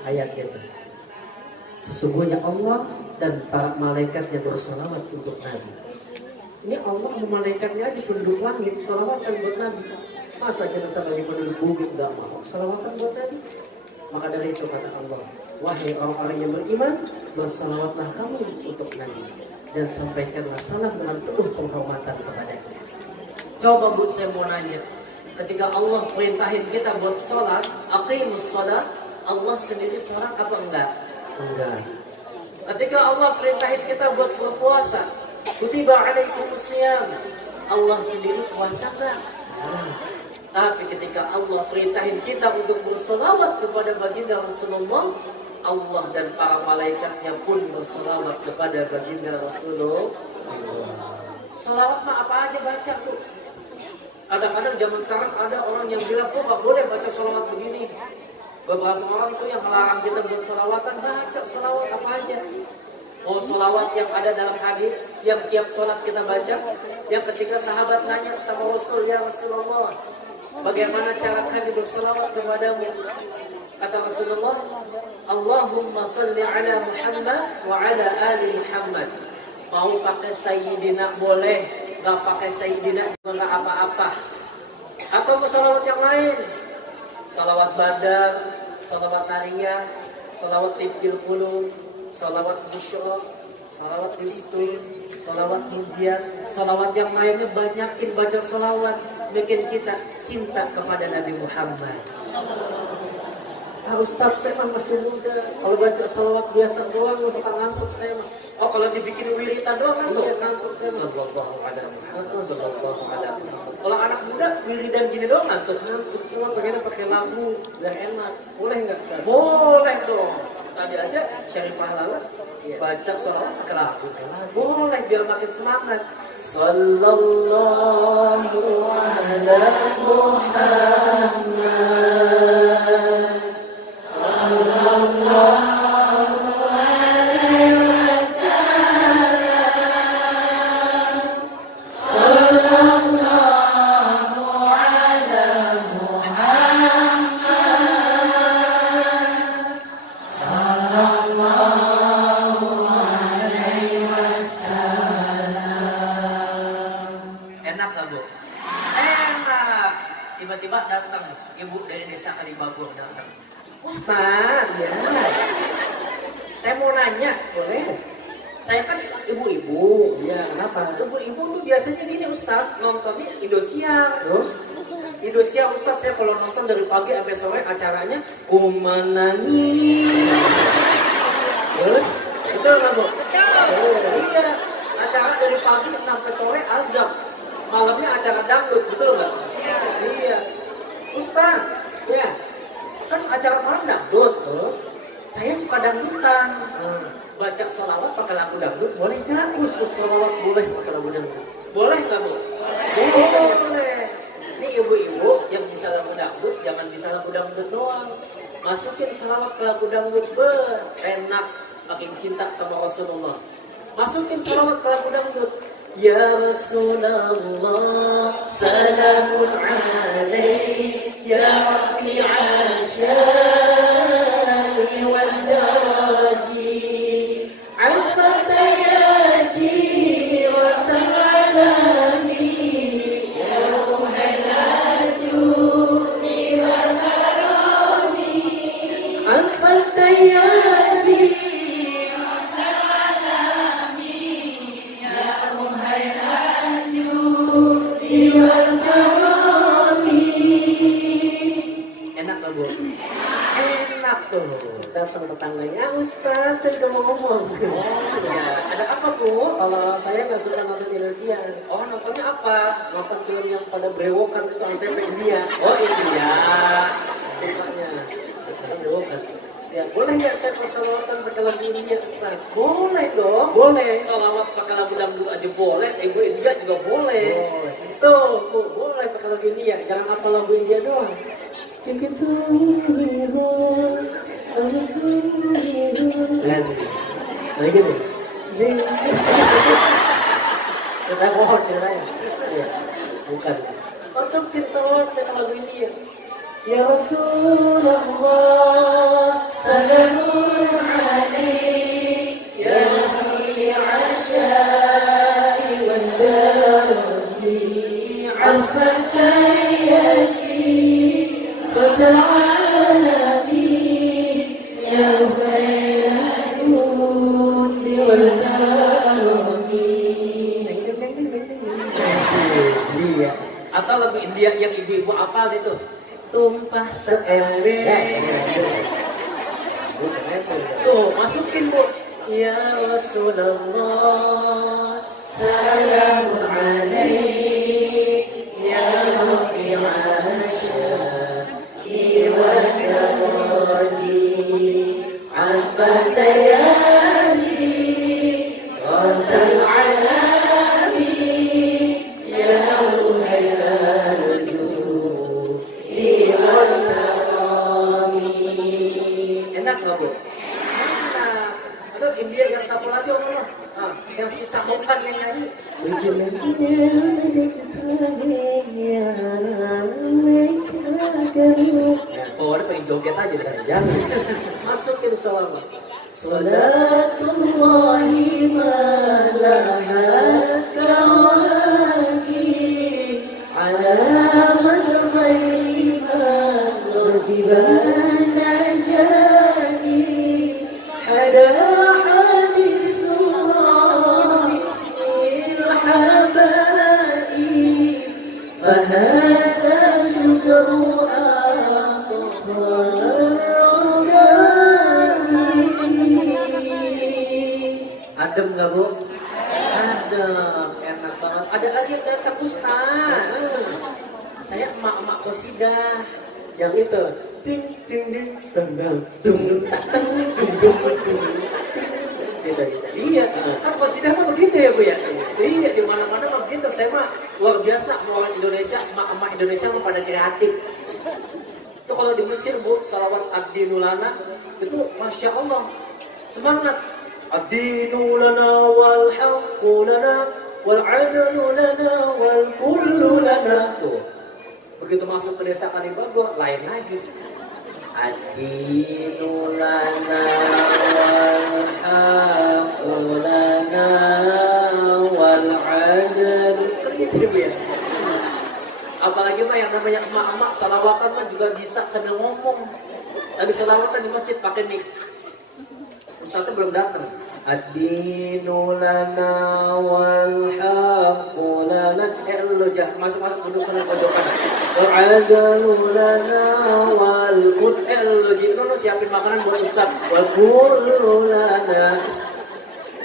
Ayat itu. Sesungguhnya Allah dan para malaikatnya bersalawat untuk Nabi. Ini Allah dan malaikatnya di penduduk langit salawatan buat Nabi. Masa kita sebagai penduduk bumi nggak mau salawatan buat Nabi? Maka dari itu kata Allah, wahai orang-orang yang beriman, bersalawatlah kamu untuk Nabi dan sampaikanlah salam dengan penuh penghormatan kepadanya. Coba Bu, saya mau nanya, ketika Allah perintahin kita buat sholat, aqimus sholat, Allah sendiri sholat apa enggak? Enggak. Ketika Allah perintahin kita buat berpuasa, kutiba alaikumusiyam, Allah sendiri puasa enggak? Tapi ketika Allah perintahin kita untuk berselawat kepada baginda Rasulullah, Allah dan para malaikatnya pun berselawat kepada baginda Rasulullah. Selawat mah apa aja baca tuh. Kadang-kadang zaman sekarang ada orang yang bilang, kok gak boleh baca selawat begini. Beberapa orang tuh yang melarang kita buat selawatan, baca selawat apa aja. Oh, selawat yang ada dalam hadis, yang tiap sholat kita baca, yang ketika sahabat nanya sama Rasul, ya Rasulullah, bagaimana cara kami berselawat kepadamu? Kata Rasulullah, Allahumma salli ala Muhammad wa ala ali Muhammad. Mau pakai Sayyidina boleh, gak pakai Sayyidina juga gak apa-apa. Atau mau salawat yang lain, salawat badan, salawat nariyah, salawat tibbil qulub, salawat musyra, salawat distur, salawat mujian, salawat yang lainnya. Banyakin baca salawat, bikin kita cinta kepada Nabi Muhammad. Ustaz, saya masih muda, kalau baca salawat biasa doang suka ngantuk saya. Oh, kalau dibikin wiritan doang ngantuk saya. Sallallahu alaihi Muhammad, sallallahu alaihi Muhammad. Kalau anak muda wiridan gini doang ngantuk semua, pengennya pakai lagu dan enak. Boleh nggak Ustaz? Boleh dong. Tadi aja Syarifah Lala baca salawat pakai lagu. Boleh biar makin semangat. Sallallahu alaihi Muhammad. Sallallahu alaihi wasallam. Sallallahu Ustaz, ya. Saya mau nanya, boleh? Saya kan ibu-ibu. Iya, kenapa? Ibu-ibu tuh biasanya gini Ustaz, nontonnya Indosiar. Terus? Indosiar Ustaz, saya kalau nonton dari pagi sampai sore acaranya Ku Menangis. Terus? Betul nggak Bu? Betul. Iya, acara dari pagi sampai sore azab. Malamnya acara dangdut, betul nggak? Iya. Ustaz, ya, kan acara malam dangdut. Terus? Saya suka dangdutan. Baca sholawat pakai lagu dangdut, boleh nggak? Khusus sholawat boleh pakai lagu dangdut. Boleh nggak Bu? Boleh. Ini ibu-ibu yang bisa lagu dangdut, jangan bisa lagu dangdut doang. Masukin sholawat ke lagu dangdut, enak, makin cinta sama Rasulullah. Masukin sholawat ke lagu dangdut. Ya Rasulullah, salamun alaik, ya Rafi'a syari wal daraji, Alfata ya jiratan alami, ya Ruhalatu wal karami, Alfata ya enak gak Bu? Enak tuh. Datang tetangganya, Ustaz, saya udah mau ngomong. Oh iya, ada apa Bu? Kalau saya nggak suka nonton Indosiar. Oh nontonnya apa? Nonton film yang pada brewokan itu antara India. Oh India. Sukanya. Brewokan. Ya, boleh nggak saya persalawatan pakai lagu India, Ustaz? Boleh dong. Boleh. Salawat pakai lagu dangdut aja boleh. Ego India juga boleh. Boleh. Tuh, boleh pakai lagu India. Jangan apa lagu India doang. Begitu Lazim. Nah gitu. Kita mohon ceritanya. Iya. Bukan. Masukin salawat ke lagu India. Ya Rasulullah, salamun alaik, ya Rafi'a syari wal daraji, Alfata yati batal alamin, ya Ruhalatu wal karami. Iya. Atau lagu India yang ibu-ibu apal itu? Tumpah seember. Tuh, masukin Bu. Ya Rasulullah, salamun alaik, ya Rafi'a syari wal daraji, Alfata yati batal alami, ya Ruhalatu. Enak nggak Bu? Enak. Atau India yang satu lagi Allah, yang si Samokan yang nyanyi. Oh, ada pengen joget aja deh. Jangan. Masukin salawat. Salatullahi malahat kawaki ala man ghairi man rukibana jani hada hadisullah bismil habai fahasa syukru adem nggak Bu? Adem, enak banget. Ada lagi yang datang Ustaz. Saya emak-emak qosidah. Yang itu. Ding ding ding dang dang dung dung tak dang dung dung dung dung. Gitu. Iya, kan qosidah mah begitu ya Bu ya? Iya, di mana-mana mah begitu. Saya mah luar biasa mau orang Indonesia, emak-emak Indonesia mah pada kreatif. Itu kalau di Mesir Bu, salawat Abdi Nulana itu Masya Allah semangat. Ad-dinu lana wal haqqu lana wal adlu lana wal kullu lana. Tuh. Begitu masuk ke desa Kalibagor lain lagi. Ad-dinu lana wal haqqu lana wal adlu. Begitu ya. Apalagi mah yang namanya emak-emak salawatan mah juga bisa sambil ngomong. Lagi selawatan di masjid pakai mic. Ustaznya belum datang. Ad-dinu lana wal haqqu lana. Lu masuk duduk sana pojokan. Wa'adalu lana wal qud. Lu jin lu siapin makanan buat Ustaz. Wal qulu lana.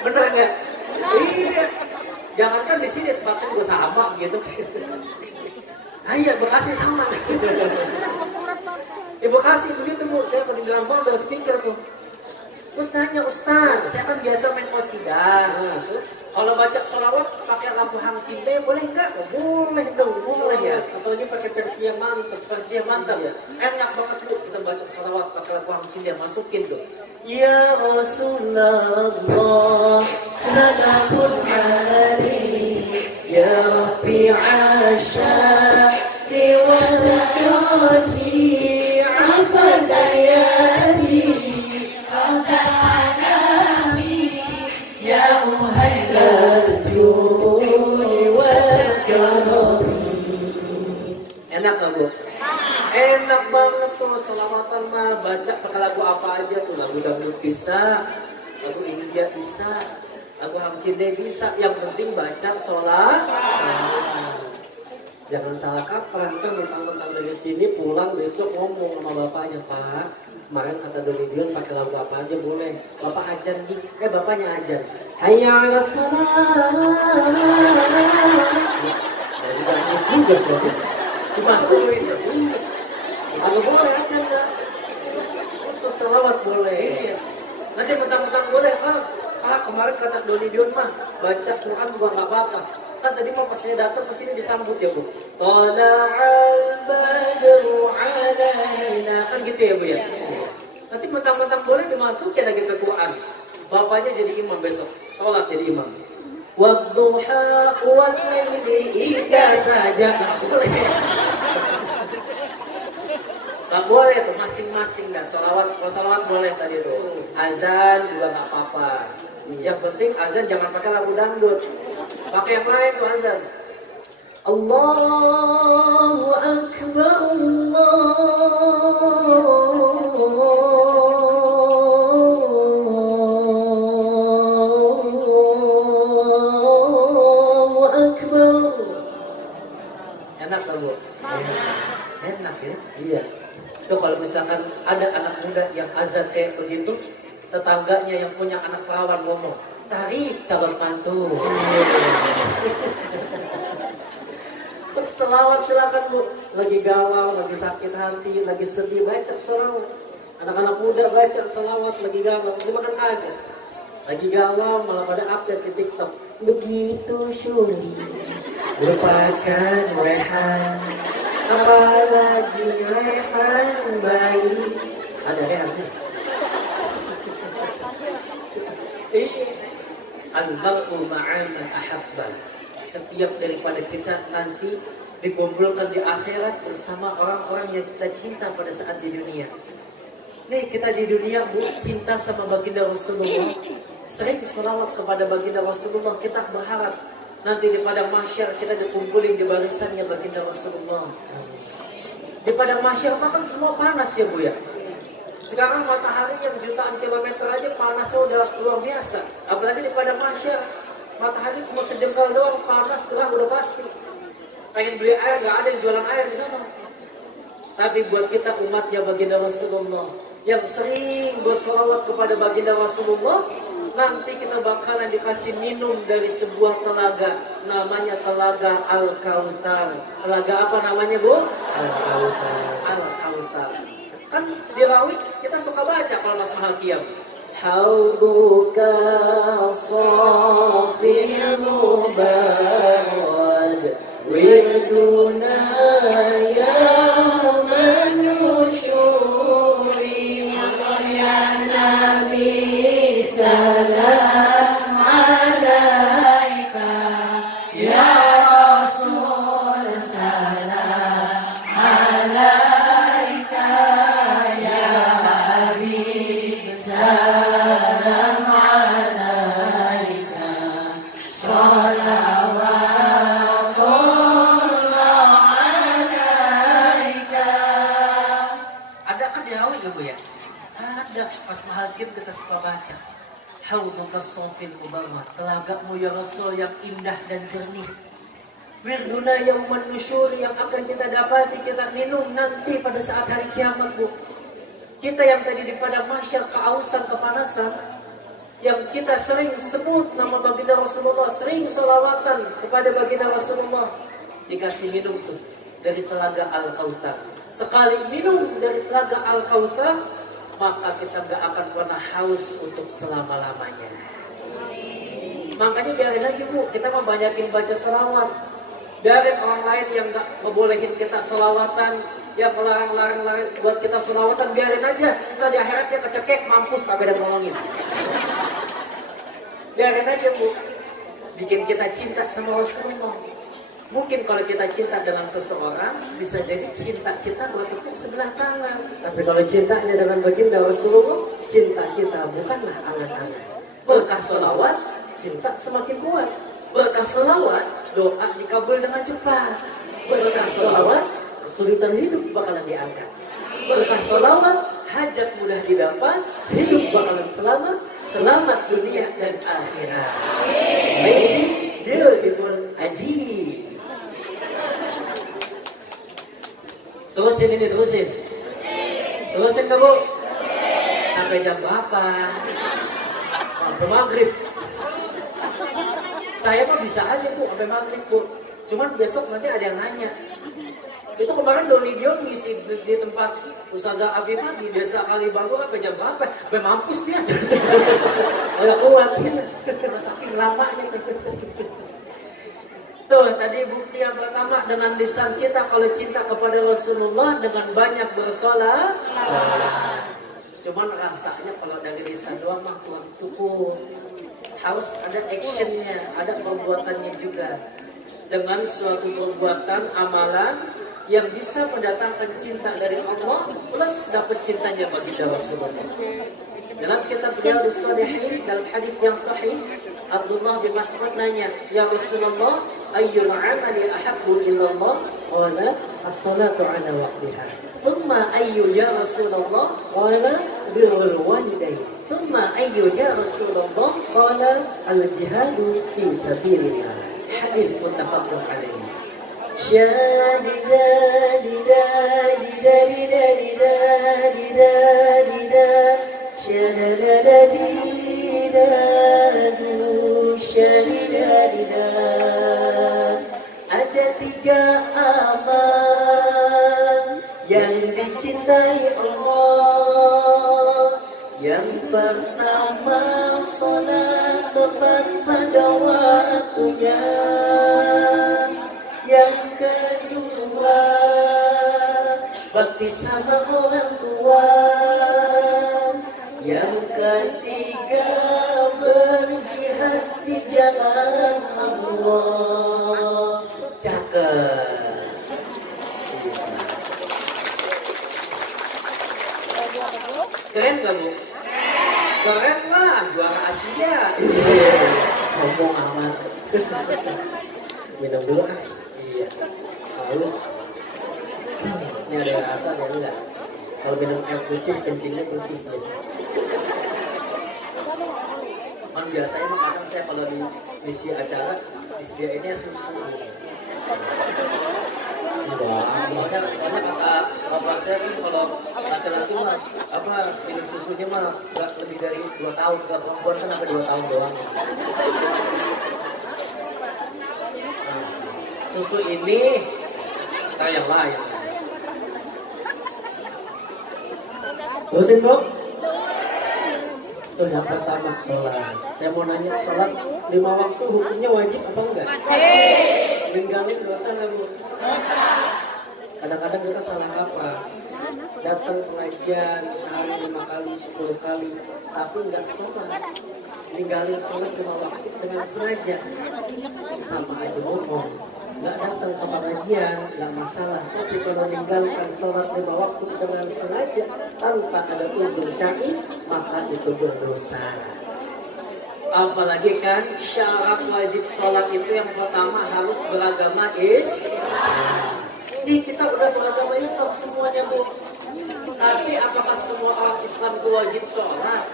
Bener enggak? Iya. Jangankan di sini tempatnya juga sama gitu. Iya, Bekasi sama. Di Bekasi begitu Bu, saya ketinggalan banget ada speaker tuh. Terus nanya, Ustaz, saya kan biasa main qasidah. Terus kalau baca sholawat pakai lampu hang cinde boleh nggak? Boleh dong, boleh ya. Apalagi pakai versi yang mantap ya. Enak banget Bu, kita baca sholawat pakai lampu hang cinde, masukin tuh. Ya Rasulullah, sanakun hari, ya Rabbi asyati wal qadri, afadayati. Enak gak Bu? Enak banget tuh selawatan mah, baca pakai lagu apa aja tuh, lagu dangdut bisa, lagu India bisa, lagu hamcinde bisa, yang penting baca sholat. Jangan salah kaprah, kita mentang-mentang dari sini pulang besok ngomong sama bapaknya, Pak, kemarin kata Doni Dion pakai lagu apa aja boleh, bapak ajan di, bapaknya ajan, hayya 'alas shalah. Jadi banyak juga soalnya. Dimasukin ya. Kalau boleh aja enggak. Khusus selawat boleh. Nanti mentang-mentang boleh. Kemarin kata Doni Dion mah baca Quran juga nggak apa-apa. Kan tadi mau pas saya datang ke sini disambut ya Bu. Tala'al badru 'alaina. Kan gitu ya Bu ya. Nanti mentang-mentang boleh dimasukin lagi ke Quran. Bapaknya jadi imam besok. Sholat jadi imam. Wadduha wal laili idza saja. Boleh. Gak boleh tuh, masing-masing dah. Kalau salawat boleh tadi tuh. Azan juga gak apa-apa. Yang penting azan jangan pakai lagu dangdut. Pakai yang lain tuh azan. Allahu Akbar, Allahu Akbar. Enak kan Bu? Enak ya? Iya. Tuh kalau misalkan ada anak muda yang azan kayak begitu, tetangganya yang punya anak perawan ngomong, tarik calon mantu. Selawat silakan Bu. Lagi galau, lagi sakit hati, lagi sedih, baca selawat. Anak-anak muda baca selawat lagi galau, dimakan aja. Lagi galau malah pada update di TikTok. Begitu syuri, lupakan rehan. Apalagi rehan bayi. Ada rehannya. Al-mar'u ma'ama ahabba. Setiap daripada kita nanti dikumpulkan di akhirat bersama orang-orang yang kita cinta pada saat di dunia. Nih kita di dunia Bu, cinta sama baginda Rasulullah, sering selawat kepada baginda Rasulullah. Kita berharap nanti di padang mahsyar kita dikumpulin di barisannya baginda Rasulullah. Di padang mahsyar kan semua panas ya Bu ya. Sekarang matahari yang jutaan kilometer aja panasnya udah luar biasa. Apalagi di padang mahsyar, matahari cuma sejengkal doang, panas gerah udah pasti. Pengen beli air gak ada yang jualan air di sana. Tapi buat kita umatnya baginda Rasulullah yang sering bersolawat kepada baginda Rasulullah, nanti kita bakalan dikasih minum dari sebuah telaga, namanya telaga Al-Kautsar. Telaga apa namanya Bu? Al-Kautsar. Al-Kautsar. Kan di Rawi kita suka baca kalau pas mahal qiyam. Hauduka safil mubarad wirduna yawman nusyuri ya Nabi salam alaika ya Rasul salam alaika ya Habib salam alaika salawatullah alaika Ada pas mahajim kita suka baca. Hauduka sofil mubarak, telagamu ya Rasul yang indah dan jernih. Wirduna yauman nusyur, yang akan kita dapati, kita minum nanti pada saat hari kiamat, Bu. Kita yang tadi di padang mahsyar kehausan, kepanasan, yang kita sering sebut nama baginda Rasulullah, sering sholawatan kepada baginda Rasulullah, dikasih minum tuh dari telaga Al-Kautsar. Sekali minum dari telaga Al-Kautsar, maka kita gak akan pernah haus untuk selama-lamanya. Makanya biarin aja, Bu, kita membanyakin baca sholawat. Biarin orang lain yang gak ngebolehin kita sholawatan, yang melarang-larang buat kita sholawatan, biarin aja. Nah di akhirat dia kecekek, mampus, kagak ada nolongin. Biarin aja, Bu. Bikin kita cinta sama Rasulullah. Mungkin kalau kita cinta dengan seseorang, bisa jadi cinta kita bertepuk sebelah tangan. Tapi kalau cintanya dengan baginda Rasulullah, cinta kita bukanlah angan-angan. Berkah sholawat, cinta semakin kuat. Berkah sholawat, doa dikabul dengan cepat. Berkah sholawat, kesulitan hidup bakalan diangkat. Berkah sholawat, hajat mudah didapat, hidup bakalan selamat, selamat dunia dan akhirat. Amazing, beautiful, ajib. Terusin ini, terusin. Terusin kamu. Sampai jam berapa? Sampai maghrib. Saya mah bisa aja, Bu, sampai maghrib, Bu. Cuman besok nanti ada yang nanya. Itu kemarin Doni Dion ngisi di tempat Ustazah Afifah di desa Kalibago sampai jam berapa? Sampai mampus dia. Agak kuat. Karena saking lamanya. Tuh tadi bukti yang pertama, dengan lisan kita kalau cinta kepada Rasulullah dengan banyak bersolat. Cuman rasanya kalau dari lisan doang mah kurang cukup. Harus ada actionnya, ada perbuatannya juga. Dengan suatu perbuatan amalan yang bisa mendatangkan cinta dari Allah plus dapat cintanya baginda Rasulullah. Dalam kitab Riyadhus Shalihin, dalam hadis yang sahih, Abdullah bin Mas'ud nanya, "Ya Rasulullah, ayyul amali ahabbu ilallah?" Qala as-salatu ala waqtiha. Thumma ayyu ya Rasulullah? Qala birrul walidain. Thumma ayyu ya Rasulullah? Qala al-jihadu fi sabilillah. Hadis muttafaqun alaihi. Ada tiga amal yang dicintai Allah. Yang pertama, salat tepat pada waktunya. Yang kedua, bakti sama orang tua. Yang ketiga, berjihad di jalan Allah. Cakep. Keren gak, Bu? Keren lah, juara Asia. Sombong amat. Minum dulu ah. Iya. Haus. Ini ada rasa ya enggak? Kalau minum air putih kencingnya bersih biasa. Man biasanya emang kadang saya kalau di misi acara disediainnya susu. Soalnya kata bapak saya kan kalau laki-laki mas minum susunya mah nggak lebih dari 2 tahun, kalau perempuan kan sampai 2 tahun doang. Susu ini kayak yang lain. Terusin, Bu. Tuh yang pertama sholat. Saya mau nanya, sholat 5 waktu hukumnya wajib apa enggak? Wajib. Ninggalin dosa nggak, Bu? Dosa. Kadang-kadang kita salah kaprah. Datang pengajian sehari 5 kali, 10 kali, tapi nggak sholat. Ninggalin sholat 5 waktu dengan sengaja. Sama aja ngomong. Nggak datang ke pengajian, nggak masalah. Tapi kalau meninggalkan sholat 5 waktu dengan sengaja tanpa ada uzur syar'i, maka itu berdosa. Apalagi kan syarat wajib sholat itu yang pertama harus beragama Islam. Ini kita udah beragama Islam semuanya, Bu. Tapi apakah semua orang Islam itu wajib sholat?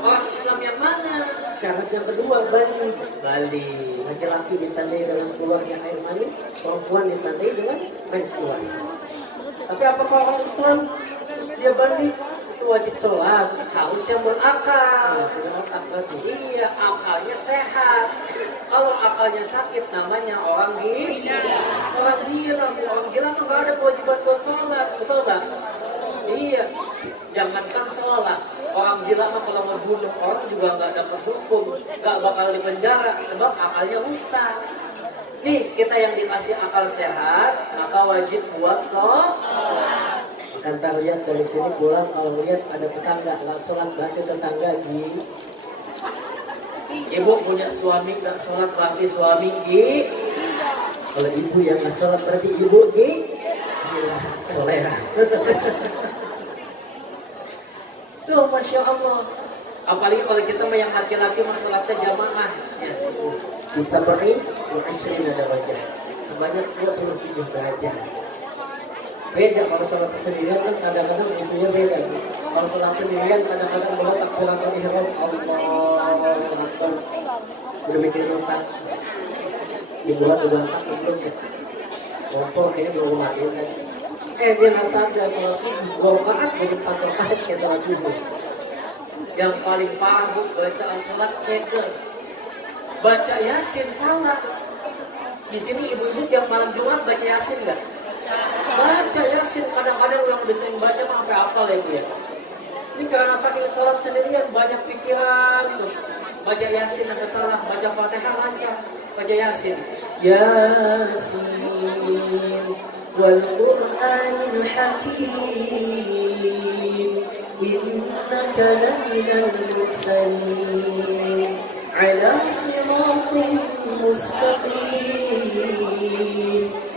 Orang Islam yang mana? Syarat yang kedua, balik. Balik. Laki-laki ditandai dengan keluarnya air mani, perempuan ditandai dengan menstruasi. Tapi apakah orang Islam terus dia balik itu wajib sholat? Harus yang berakal. Iya, akalnya sehat. Kalau akalnya sakit namanya orang gila. Orang gila tuh gak ada kewajiban buat sholat, betul Bang? Iya, jangankan sholat. Orang gila mah kalau membunuh orang juga nggak dapat hukum, nggak bakal dipenjara sebab akalnya rusak. Nih kita yang dikasih akal sehat, maka wajib buat sholat. Kan lihat dari sini pulang kalau lihat ada tetangga nggak sholat berarti tetangga gini. Ibu punya suami nggak sholat berarti suami gini. Kalau ibu yang nggak sholat berarti ibu gini. Gila, solera. Tuh, Masya Allah. Apalagi kalau kita yang laki-laki sholatnya jamaah ya. Bisa beri mu'asyrin ada wajah sebanyak 27 derajat. Beda kalau sholat sendirian kan kadang-kadang musuhnya beda. Kalau sholat sendirian kadang-kadang bawa takbiratul ihram Allahu Akbar. Udah bikin otak. Dibuat udah tak belum ya. Kompor kayaknya belum matiin kan. Dia nggak sadar sholat subuh 2 rakaat jadi 4 rakaat kayak sholat subuh. Yang paling parah bacaan sholat keder. Baca Yasin salah. Di sini ibu-ibu yang malam Jumat baca Yasin nggak? Baca Yasin kadang-kadang yang udah sering baca sampai hafal ya Bu ya. Ini karena saking sholat sendirian banyak pikiran tuh. Baca Yasin ada salah, baca Fatihah lancar, baca Yasin. Yasin wal Qur'anil Hakim innaka laminal mursalin ala siratin mustaqim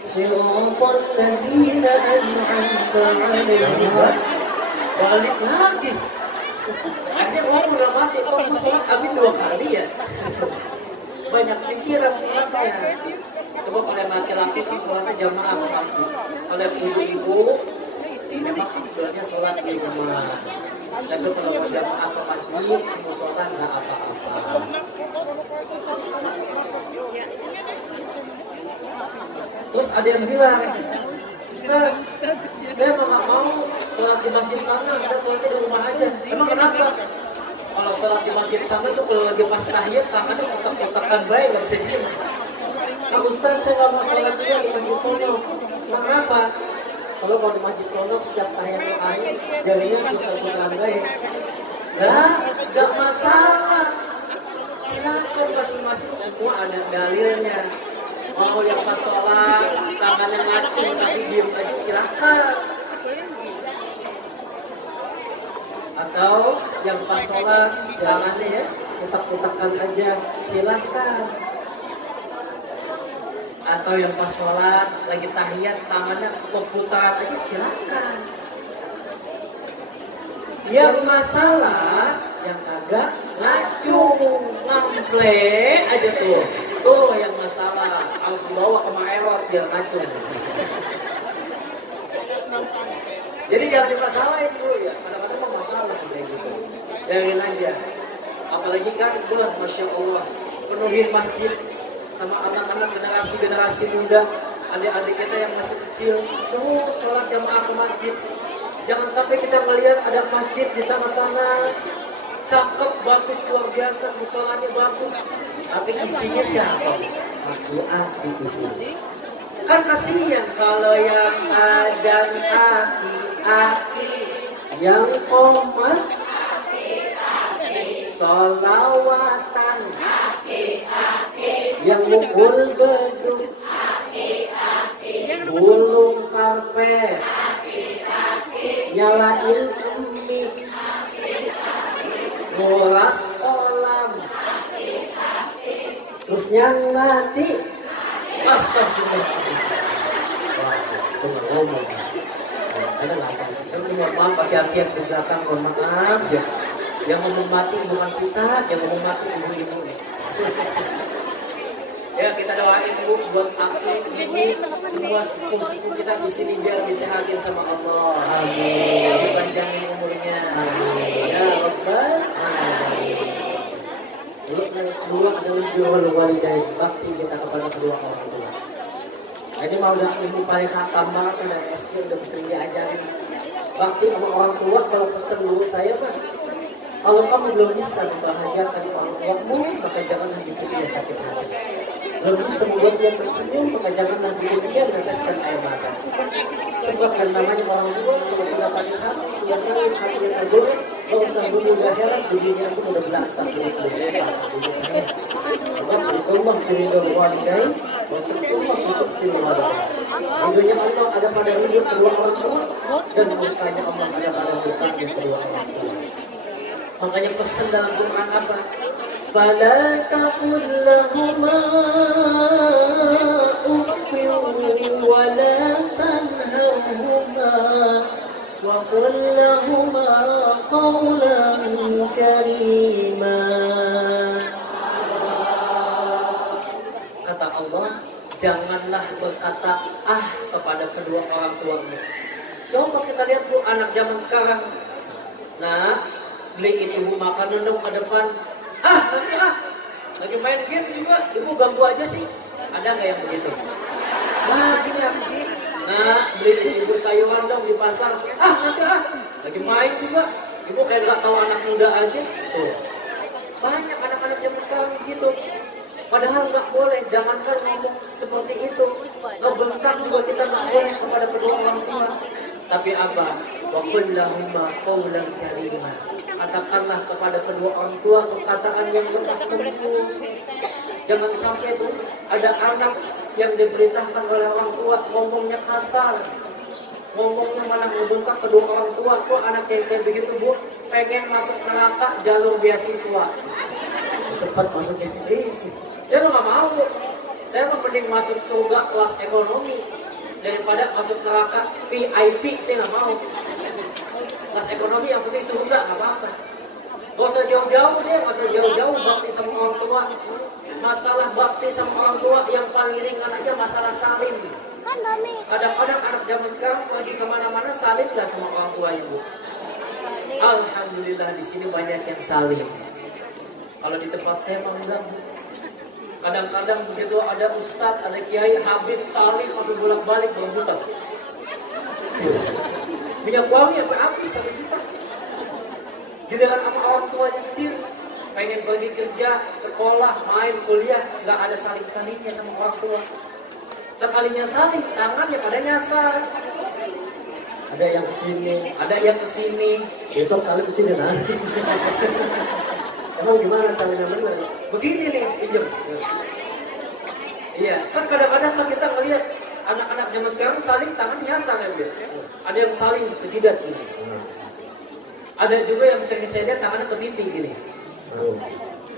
siratal ladzina an'amta 'alaihim. Balik lagi. Akhirnya orang udah mati, kok aku sholat amin 2 kali ya? Banyak pikiran sholatnya. Coba kalau yang laki-laki itu sholatnya jamaah apa wajib. Kalau yang ibu-ibu, memang sebenarnya sholat di jamaah. Tapi kalau mau jamaah apa wajib, mau sholat nggak apa-apa. Terus ada yang bilang, Ustaz, saya nggak mau sholat di masjid sana, saya sholatnya di rumah aja. Emang kenapa? Kalau sholat di masjid sana tuh kalau lagi pas tahiyat tangannya kotak-kotakan baik, nggak bisa diem. Nah Ustaz, saya nggak mau sholat juga di masjid sono. Kenapa? Kalau di masjid sono setiap tahiyat terakhir jarinya kotak-kotakan baik. Nggak masalah. Silakan masing-masing semua ada dalilnya. Mau yang pas sholat tangannya ngacung tapi diem aja silahkan. Atau yang pas sholat tangannya ya kotak-kotakan aja silahkan. Atau yang pas sholat lagi tahiyat tangannya putaran aja silahkan. Yang masalah yang agak ngacung ngample aja tuh. Tuh yang masalah harus dibawa ke maerot biar ngacung. Jadi jangan dimasalahin dulu ya. Kadang-kadang mau masalah kayak gitu. Jangan aja. Apalagi kan Masya Allah penuhin masjid sama anak-anak generasi muda, adik-adik kita yang masih kecil, semua sholat jamaah ke masjid. Jangan sampai kita melihat ada masjid di sana-sana, cakep, bagus, luar biasa, musolanya bagus, tapi isinya siapa? Aki-aki isinya. Kan kasihan kalau yang ada aki-aki, yang komat, solawatan, yang mukul beduk, gulung karpet, nyalain umi, nguras kolam, terus yang mati, astagfirullah. Wah, itu nggak ngomong. Ada nggak apa? Kan punya maaf pakai hati-hati di belakang, mohon maaf ya. Yang mau mati bukan kita, yang mau mati ibu-ibu. Ya, kita doain Bu buat aku, Ibu, semua sepupu-sepupu kita di sini biar disehatin sama Allah. Amin. Dipanjangin umurnya. Amin. Ya Rabbal Alamin. Dua adalah birrul walidain, bakti kita kepada kedua orang tua. Ini mau udah ilmu paling khatam banget dari SD udah sering diajarin. Bakti sama orang tua kalau pesen dulu saya mah, kalau kamu belum bisa membahagiakan orang tuamu, maka janganlah bikin dia sakit hati. Belum bisa membuat dia tersenyum, maka janganlah bikin dia meneteskan air mata. Sebab yang namanya orang tua, kalau sudah sakit hati, sudah nangis, hatinya tergores, gak usah dulu udah heran, dunia pun udah belasan Allah firidul walidain, wasuktumah wasuktimul walidain. Ridhonya Allah ada pada ridho kedua orang tua, dan murkanya Allah ada pada murkanya kedua orang tua. Makanya pesan dalam Quran apa? Fala taqul lahuma uffin wa la tanharhuma wa qul lahuma qawlan karima. Kata Allah, janganlah berkata kepada kedua orang tuamu. Coba kita lihat Bu, anak zaman sekarang. Nah, beliin ibu makanan dong ke depan. Nanti lagi main game juga, ibu ganggu aja sih. Ada nggak yang begitu? Banyak. Nah, beliin ibu sayuran dong di pasar. Nanti lagi main juga, ibu kayak nggak tahu anak muda aja. Tuh. Banyak anak-anak zaman sekarang begitu. Padahal nggak boleh, jangankan ngomong seperti itu. Ngebentak juga kita nggak boleh kepada kedua orang tua. Tapi apa? Wa qul lahuma qawlan karima. Katakanlah kepada kedua orang tua perkataan yang lembut. Jangan sampai itu ada anak yang diperintahkan oleh orang tua ngomongnya kasar, ngomongnya malah ngebentak kedua orang tua. Tuh anak yang kayak begitu Bu, pengen masuk neraka jalur beasiswa. Cepat masuknya. Saya nggak mau Bu. Saya mending masuk surga kelas ekonomi daripada masuk neraka VIP. Saya nggak mau. Kelas ekonomi yang penting surga, nggak apa-apa. Gak usah jauh-jauh deh, gak usah jauh-jauh bakti sama orang tua. Masalah bakti sama orang tua yang paling ringan aja masalah salim. Kadang-kadang anak zaman sekarang pergi kemana-mana salim gak sama orang tua ibu. Alhamdulillah di sini banyak yang salim. Kalau di tempat saya mah enggak Bu. Kadang-kadang begitu ada ustadz, ada kiai, habib, salim, habib bolak-balik berebutan. Minyak wangi apa habis 1 juta. Giliran sama orang tuanya sendiri, pengen pergi kerja, sekolah, main, kuliah, nggak ada saling-salingnya sama orang tua. Sekalinya saling, tangannya pada nyasar. Ada yang kesini, ada yang kesini. Besok saling kesini nanti. Emang gimana salingnya benar? Begini nih, pinjam. Iya, kan kadang-kadang kita ngelihat anak-anak zaman sekarang saling tangan nyasar ya Bu. Ada yang saling ke jidat gini. Ada juga yang sering saya lihat tangannya ke pipi gini.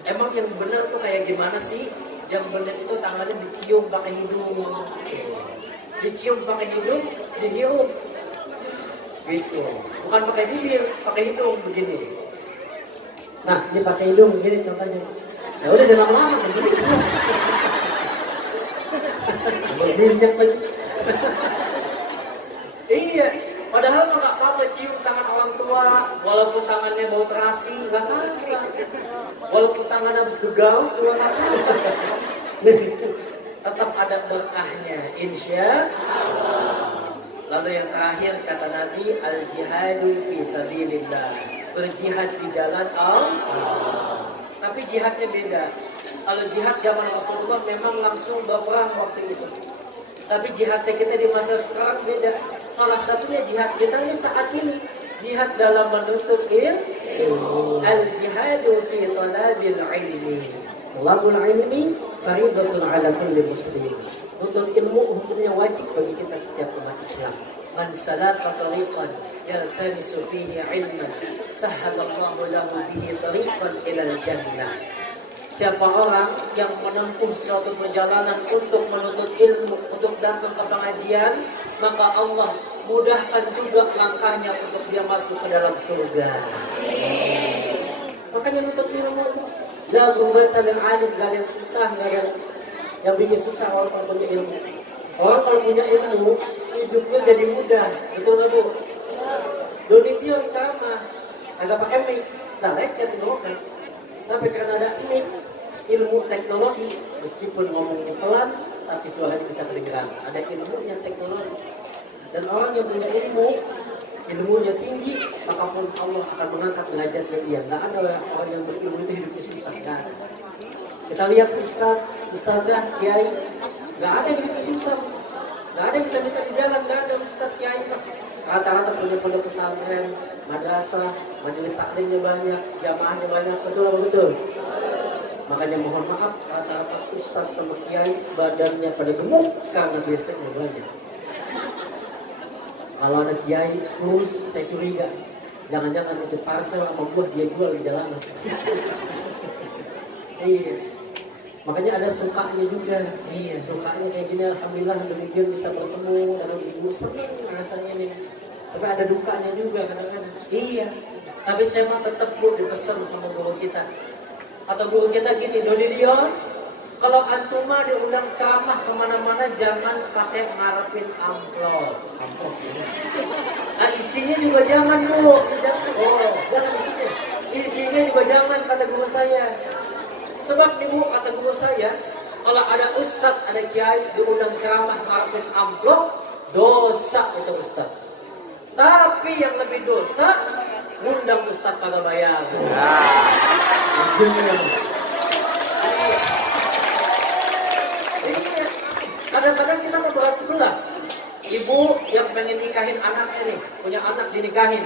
Emang yang benar tuh kayak gimana sih? Yang benar itu tangannya dicium pakai hidung. Dicium pakai hidung, dihirup. Gitu. Bukan pakai bibir, pakai hidung begini. Nah, ini pakai hidung begini contohnya. Ya udah jangan lama begini. Minyak lagi. Iya, padahal nggak apa-apa cium tangan orang tua, walaupun tangannya bau terasi, nggak apa-apa. Walaupun tangannya habis gegaw, nggak apa-apa. Tetap ada berkahnya, insya Allah. Lalu yang terakhir kata Nabi, al-jihadu fi sabilillah, berjihad di jalan Allah. Tapi jihadnya beda. Kalau jihad zaman Rasulullah memang langsung berperang waktu itu. Tapi jihadnya kita di masa sekarang beda. Salah satunya jihad kita ini saat ini, jihad dalam menuntut ilmu. Al-jihadu fi talabil ilmi. Talabul ilmi faridatun ala kulli muslim. Untuk ilmu hukumnya wajib bagi kita setiap umat Islam. Man salaka tariqan yaltamisu fihi ilman sahhalallahu lahu bihi tariqan ilal jannah. Siapa orang yang menempuh suatu perjalanan untuk menuntut ilmu, untuk datang ke pengajian, maka Allah mudahkan juga langkahnya untuk dia masuk ke dalam surga. Makanya menuntut ilmu, la ghurrata lil alim, gak ada yang susah, gak ada. Yang bikin susah orang kalau punya ilmu. Orang kalau punya ilmu, hidupnya jadi mudah. Betul nggak Bu? Doni dia ceramah, agak pakai mic, nah lecet ngomongkan. Tapi karena ada mic, ilmu teknologi, meskipun ngomongnya pelan, tapi suaranya bisa kedengeran. Ada ilmunya teknologi. Dan orang yang punya ilmu, ilmunya tinggi, apapun Allah akan mengangkat derajatnya dia. Nggak ada orang yang berilmu itu hidupnya susah. Nggak ada. Kita lihat ustadzah, kiai, nggak ada yang hidupnya susah. Nggak ada yang minta-minta di jalan, nggak ada ustadz, kiai. Rata-rata punya pondok pesantren, madrasah, majelis taklimnya banyak, jamaahnya banyak, betul apa betul? Makanya mohon maaf, rata-rata ustadz sama kiai badannya pada gemuk karena biasanya banyak. Kalau ada kiai kurus, saya curiga. Jangan-jangan itu parcel sama buah dia jual di jalanan. Iya. Makanya ada sukanya juga. Iya, sukanya kayak gini. Alhamdulillah demikian bisa bertemu dengan ibu, senang rasanya nih. Tapi ada dukanya juga kadang-kadang. Iya. Tapi saya mah tetap Bu dipesan sama guru kita. Atau guru kita gini, Doni Dion, kalau antum mah diundang ceramah kemana-mana jangan pakai ngarepin amplop. Amplop ya. Nah isinya juga jangan Bu. Oh, jangan isinya. Isinya juga jangan kata guru saya. Sebab nih Bu, kata guru saya, kalau ada ustadz, ada kiai diundang ceramah ngarepin amplop, dosa itu ustadz. Tapi yang lebih dosa, ngundang ustadz kagak bayar. Kadang-kadang kita berat sebelah. Ibu yang pengen nikahin anaknya nih, punya anak dinikahin,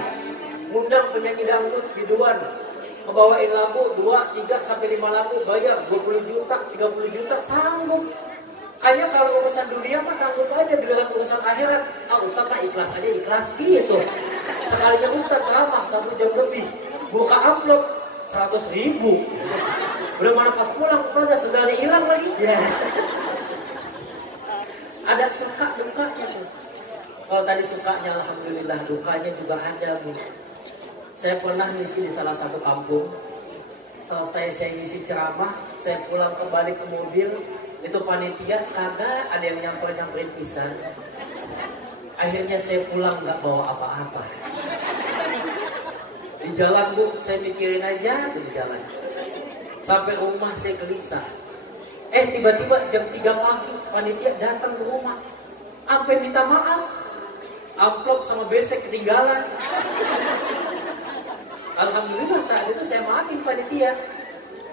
ngundang penyanyi dangdut biduan, ngebawain lagu 2, 3 sampai 5 lagu, bayar 20 juta, 30 juta, sanggup. Kayaknya kalau urusan dunia mah sanggup aja, dengan urusan akhirat, Ustaz mah ikhlas aja, ikhlas gitu. Sekalinya Ustaz ceramah 1 jam lebih, buka amplop 100.000. Udah mana pas pulang Ustazah sendalnya hilang lagi. Yeah. Ada suka dukanya tuh. Kalau tadi sukanya alhamdulillah, dukanya juga ada Bu. Saya pernah ngisi di salah satu kampung. Selesai saya ngisi ceramah, saya pulang kembali ke mobil, itu panitia kagak ada yang nyamperin pisan. Akhirnya saya pulang nggak bawa apa-apa. Di jalan Bu, saya mikirin aja tuh di jalan. Sampai rumah saya gelisah. Tiba-tiba jam 3 pagi panitia datang ke rumah. Sampai minta maaf. Amplop sama besek ketinggalan. Alhamdulillah saat itu saya maafin panitia.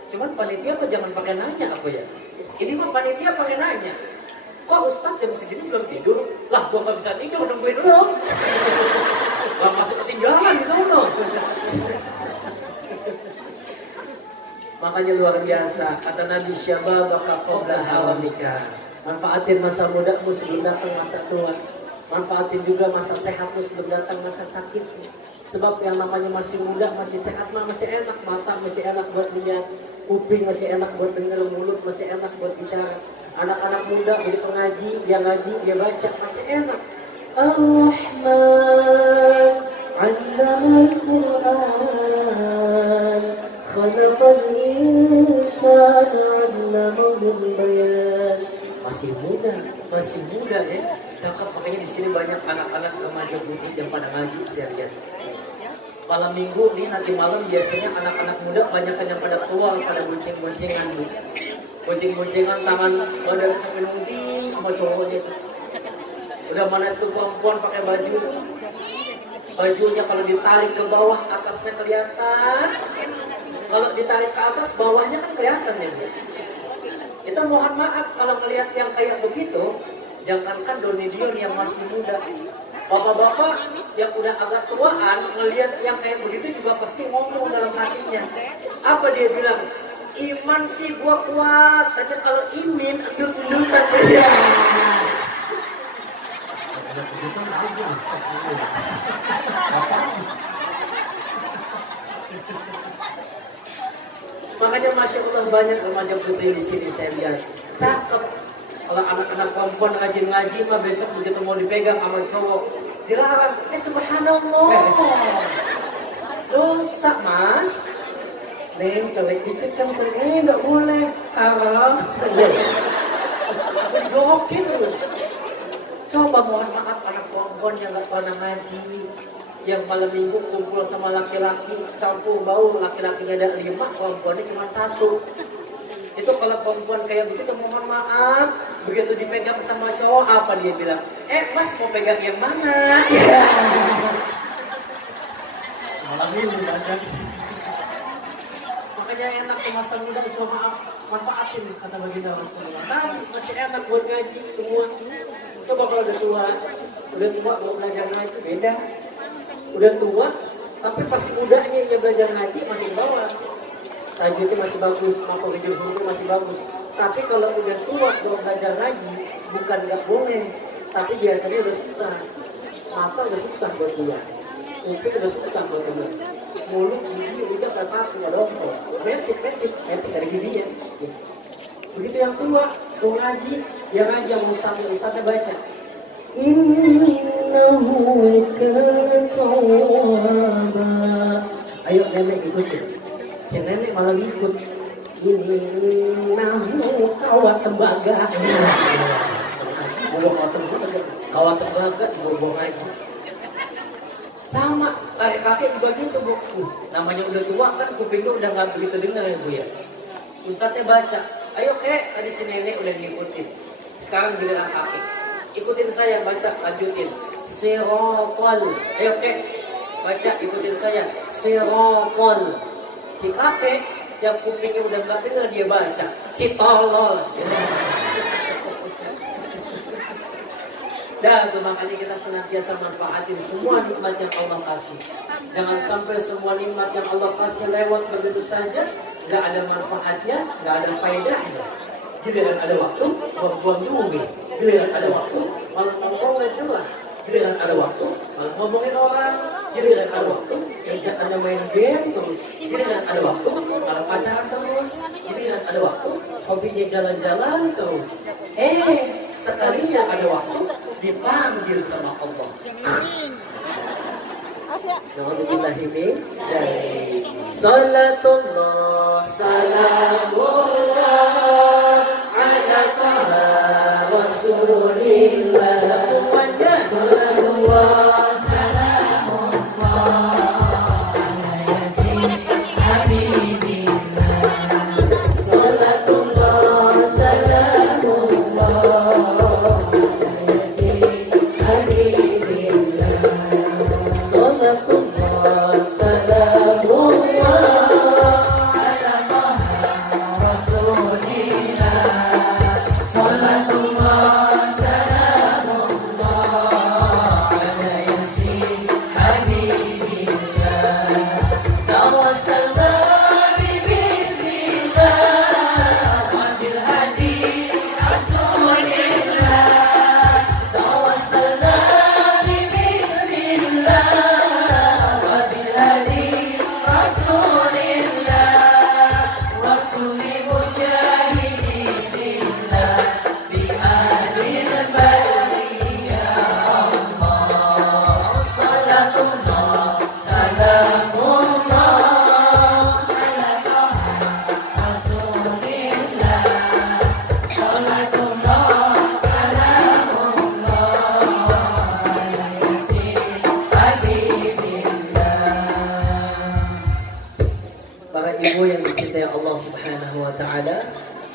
Cuman panitia apa jangan pakai nanya apa ya. Ini mah panitia pakai nanya. Kok Ustadz jam segini belum tidur? Lah gua gak bisa tidur nungguin lo. Lah masih ketinggalan di sana. Makanya luar biasa kata Nabi syababaka qabla haramika. Manfaatin masa mudamu sebelum datang masa tua. Manfaatin juga masa sehatmu sebelum datang masa sakit. Sebab yang namanya masih muda, masih sehat mah masih enak, mata masih enak buat lihat, kuping masih enak buat dengar, mulut masih enak buat bicara. Anak-anak muda jadi pengaji, dia ngaji, dia baca masih enak. Ar-Rahman 'allamal Qur'an. Khalaqal insana 'allamahul bayan. Masih muda ya. Cakep, makanya di sini banyak anak-anak remaja putih yang pada ngaji saya lihat. Malam minggu nih nanti malam biasanya anak-anak muda banyak yang pada keluar pada bonceng-boncengan Bu. Bonceng-boncengan tangan badan sampai nungging sama cowoknya itu. Udah mana tuh perempuan pakai baju. Bajunya kalau ditarik ke bawah atasnya kelihatan. Kalau ditarik ke atas bawahnya kan kelihatan ya Bu. Kita mohon maaf kalau melihat yang kayak begitu, jangankan Doni Dion yang masih muda. Bapak-bapak yang udah agak tuaan melihat yang kayak begitu juga pasti ngomong dalam hatinya. Apa dia bilang? Iman sih gua kuat, tapi kalau imin endut-endutan dia. Makanya Masya Allah banyak remaja putri di sini saya lihat. Cakep. Kalau anak-anak perempuan ngaji-ngaji mah besok begitu mau dipegang sama cowok dilarang. Subhanallah. Dosa Mas. Neng colek dikit kan nggak boleh. Haram. Aku dijorokin tuh. Coba mohon maaf anak perempuan yang gak pernah ngaji, yang malam minggu kumpul sama laki-laki, campur bau, laki-lakinya ada 5, perempuannya cuma 1. Itu kalau perempuan kayak begitu mohon maaf, begitu dipegang sama cowok apa dia bilang? Mas mau pegang yang mana? Ya. Malam ini banyak. Makanya enak ke masa muda semua manfaatin kata baginda Rasulullah. Tadi masih enak buat ngaji semua. Coba kalau udah tua mau belajar ngaji beda. Udah tua, tapi pas mudanya dia belajar ngaji masih bawah. Tajwidnya masih bagus, makhrijul huruf masih bagus. Tapi kalau udah tua mau belajar ngaji, bukan nggak boleh, tapi biasanya udah susah. Mata udah susah buat dia. Kuping udah susah buat dia. Mulut, gigi, udah kata nggak dongkol. Metik dari giginya. Ya. Begitu yang tua, mau ngaji, dia ngaji sama ustadznya baca. Innahu kana tawwaba. Ayo nenek ikutin. Si nenek malah ikut. Innahu kawat tembaga. Kawat tembaga dibawa ngaji. Sama, kakek juga gitu Bu. Namanya udah tua kan kupingnya udah nggak begitu dengar ya Bu ya. Ustadznya baca, ayo tadi si nenek udah ngikutin. Sekarang giliran kakek. Ikutin saya baca, lanjutin. Sirotol. Ayo baca, ikutin saya. Sirotol. Si kakek yang kupingnya udah nggak dengar dia baca. Si tolol. Dan makanya kita senantiasa manfaatin semua nikmat yang Allah kasih. Jangan sampai semua nikmat yang Allah kasih lewat begitu saja, nggak ada manfaatnya, nggak ada faedahnya. Giliran ada waktu, buang-buang duit. Giliran ada waktu, malah ngomong nggak jelas. Giliran ada waktu, malah ngomongin orang. Giliran ada waktu, kerjaannya main game terus. Giliran ada waktu, malah pacaran terus. Giliran ada waktu, hobinya jalan-jalan terus. Sekalinya ada waktu, dipanggil sama Allah. Alhamdulillahirrahmanirrahim. Salatullah, salamullah ala taha rasulillah. Semuanya salatullah, salamullah ala yasin habibillah. Salatullah, salamullah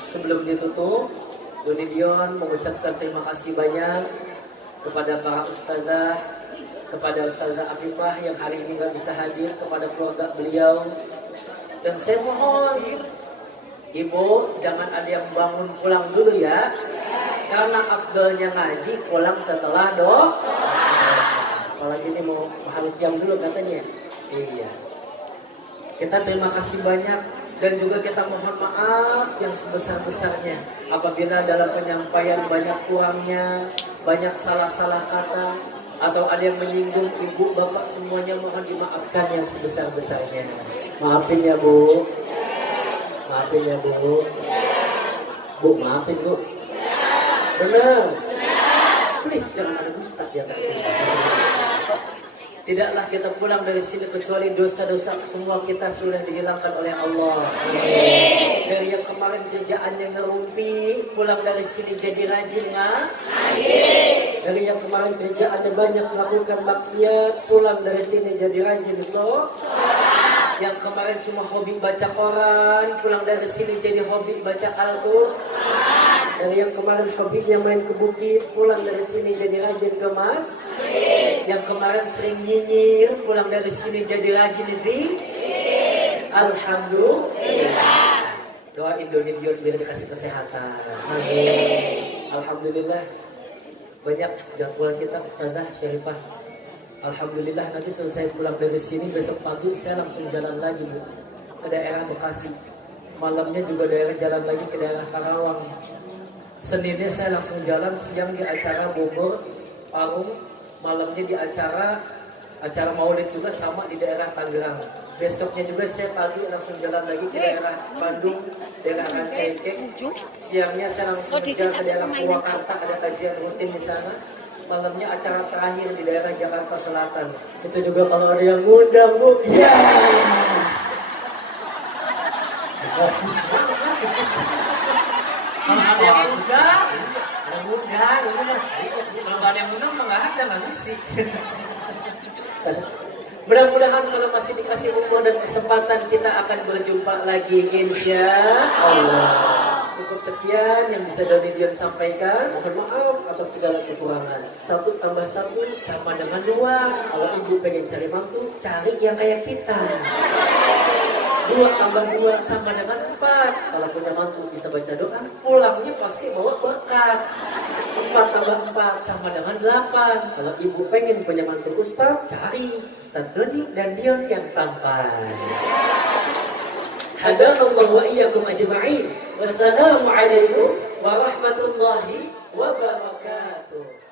sebelum ditutup, Doni Dion mengucapkan terima kasih banyak kepada para ustazah, kepada Ustazah Afifah yang hari ini nggak bisa hadir, kepada keluarga beliau. Dan saya mohon, Ibu jangan ada yang bangun pulang dulu ya, karena afdalnya ngaji pulang setelah doa. Apalagi ini mau halukiam dulu katanya. Iya. Kita terima kasih banyak. Dan juga kita mohon maaf yang sebesar-besarnya apabila dalam penyampaian banyak kurangnya, banyak salah-salah kata, atau ada yang menyinggung ibu, bapak, semuanya mohon dimaafkan yang sebesar-besarnya. Maafin ya Bu. Maafin ya Bu. Bu, maafin Bu. Benar. Please jangan ada ustaz ya tadi. Tidaklah kita pulang dari sini kecuali dosa-dosa semua kita sudah dihilangkan oleh Allah. Amin. Dari yang kemarin kerjaannya ngerumpi, pulang dari sini jadi rajin ngaji. Dari yang kemarin kerjaannya banyak melakukan maksiat, pulang dari sini jadi rajin Yang kemarin cuma hobi baca koran, pulang dari sini jadi hobi baca Al-Quran. Dari yang kemarin hobinya main ke bukit, pulang dari sini jadi rajin ke masjid. Yang kemarin sering nyinyir, pulang dari sini jadi rajin di Alhamdulillah. Doain Dion biar dikasih kesehatan. Amin. Alhamdulillah. Banyak jadwal kita Ustazah Syarifah. Alhamdulillah nanti selesai pulang dari sini besok pagi saya langsung jalan lagi ke daerah Bekasi. Malamnya juga jalan lagi ke daerah Karawang. Seninnya saya langsung jalan, siang di acara Bogor, Parung, malamnya di acara Maulid juga sama di daerah Tangerang. Besoknya juga saya pagi langsung jalan lagi ke daerah Bandung, daerah Rancaikek. Siangnya saya langsung jalan ke daerah Purwakarta, ada kajian rutin di sana. Malamnya acara terakhir di daerah Jakarta Selatan. Itu juga kalau ada yang ngundang, Bu. Ya. Fokus banget. Kalau ada yang undang, kalau ada yang undang nggak ada, nggak ngisi. Mudah-mudahan kalau masih dikasih umur dan kesempatan kita akan berjumpa lagi, insya Allah. Cukup sekian yang bisa Dion sampaikan. Mohon maaf atas segala kekurangan. 1 tambah 1 sama dengan 2. Kalau ibu pengen cari mantu, cari yang kayak kita. 2 tambah 2 sama dengan 4. Kalau punya mantu bisa baca doa, pulangnya pasti bawa berkat. 4 tambah 4 sama dengan 8. Kalau ibu pengen punya mantu Ustaz, cari Ustaz Doni dan Dion yang tampan. Hadanallahu wa iyyakum ajma'in. Wassalamualaikum warahmatullahi wabarakatuh.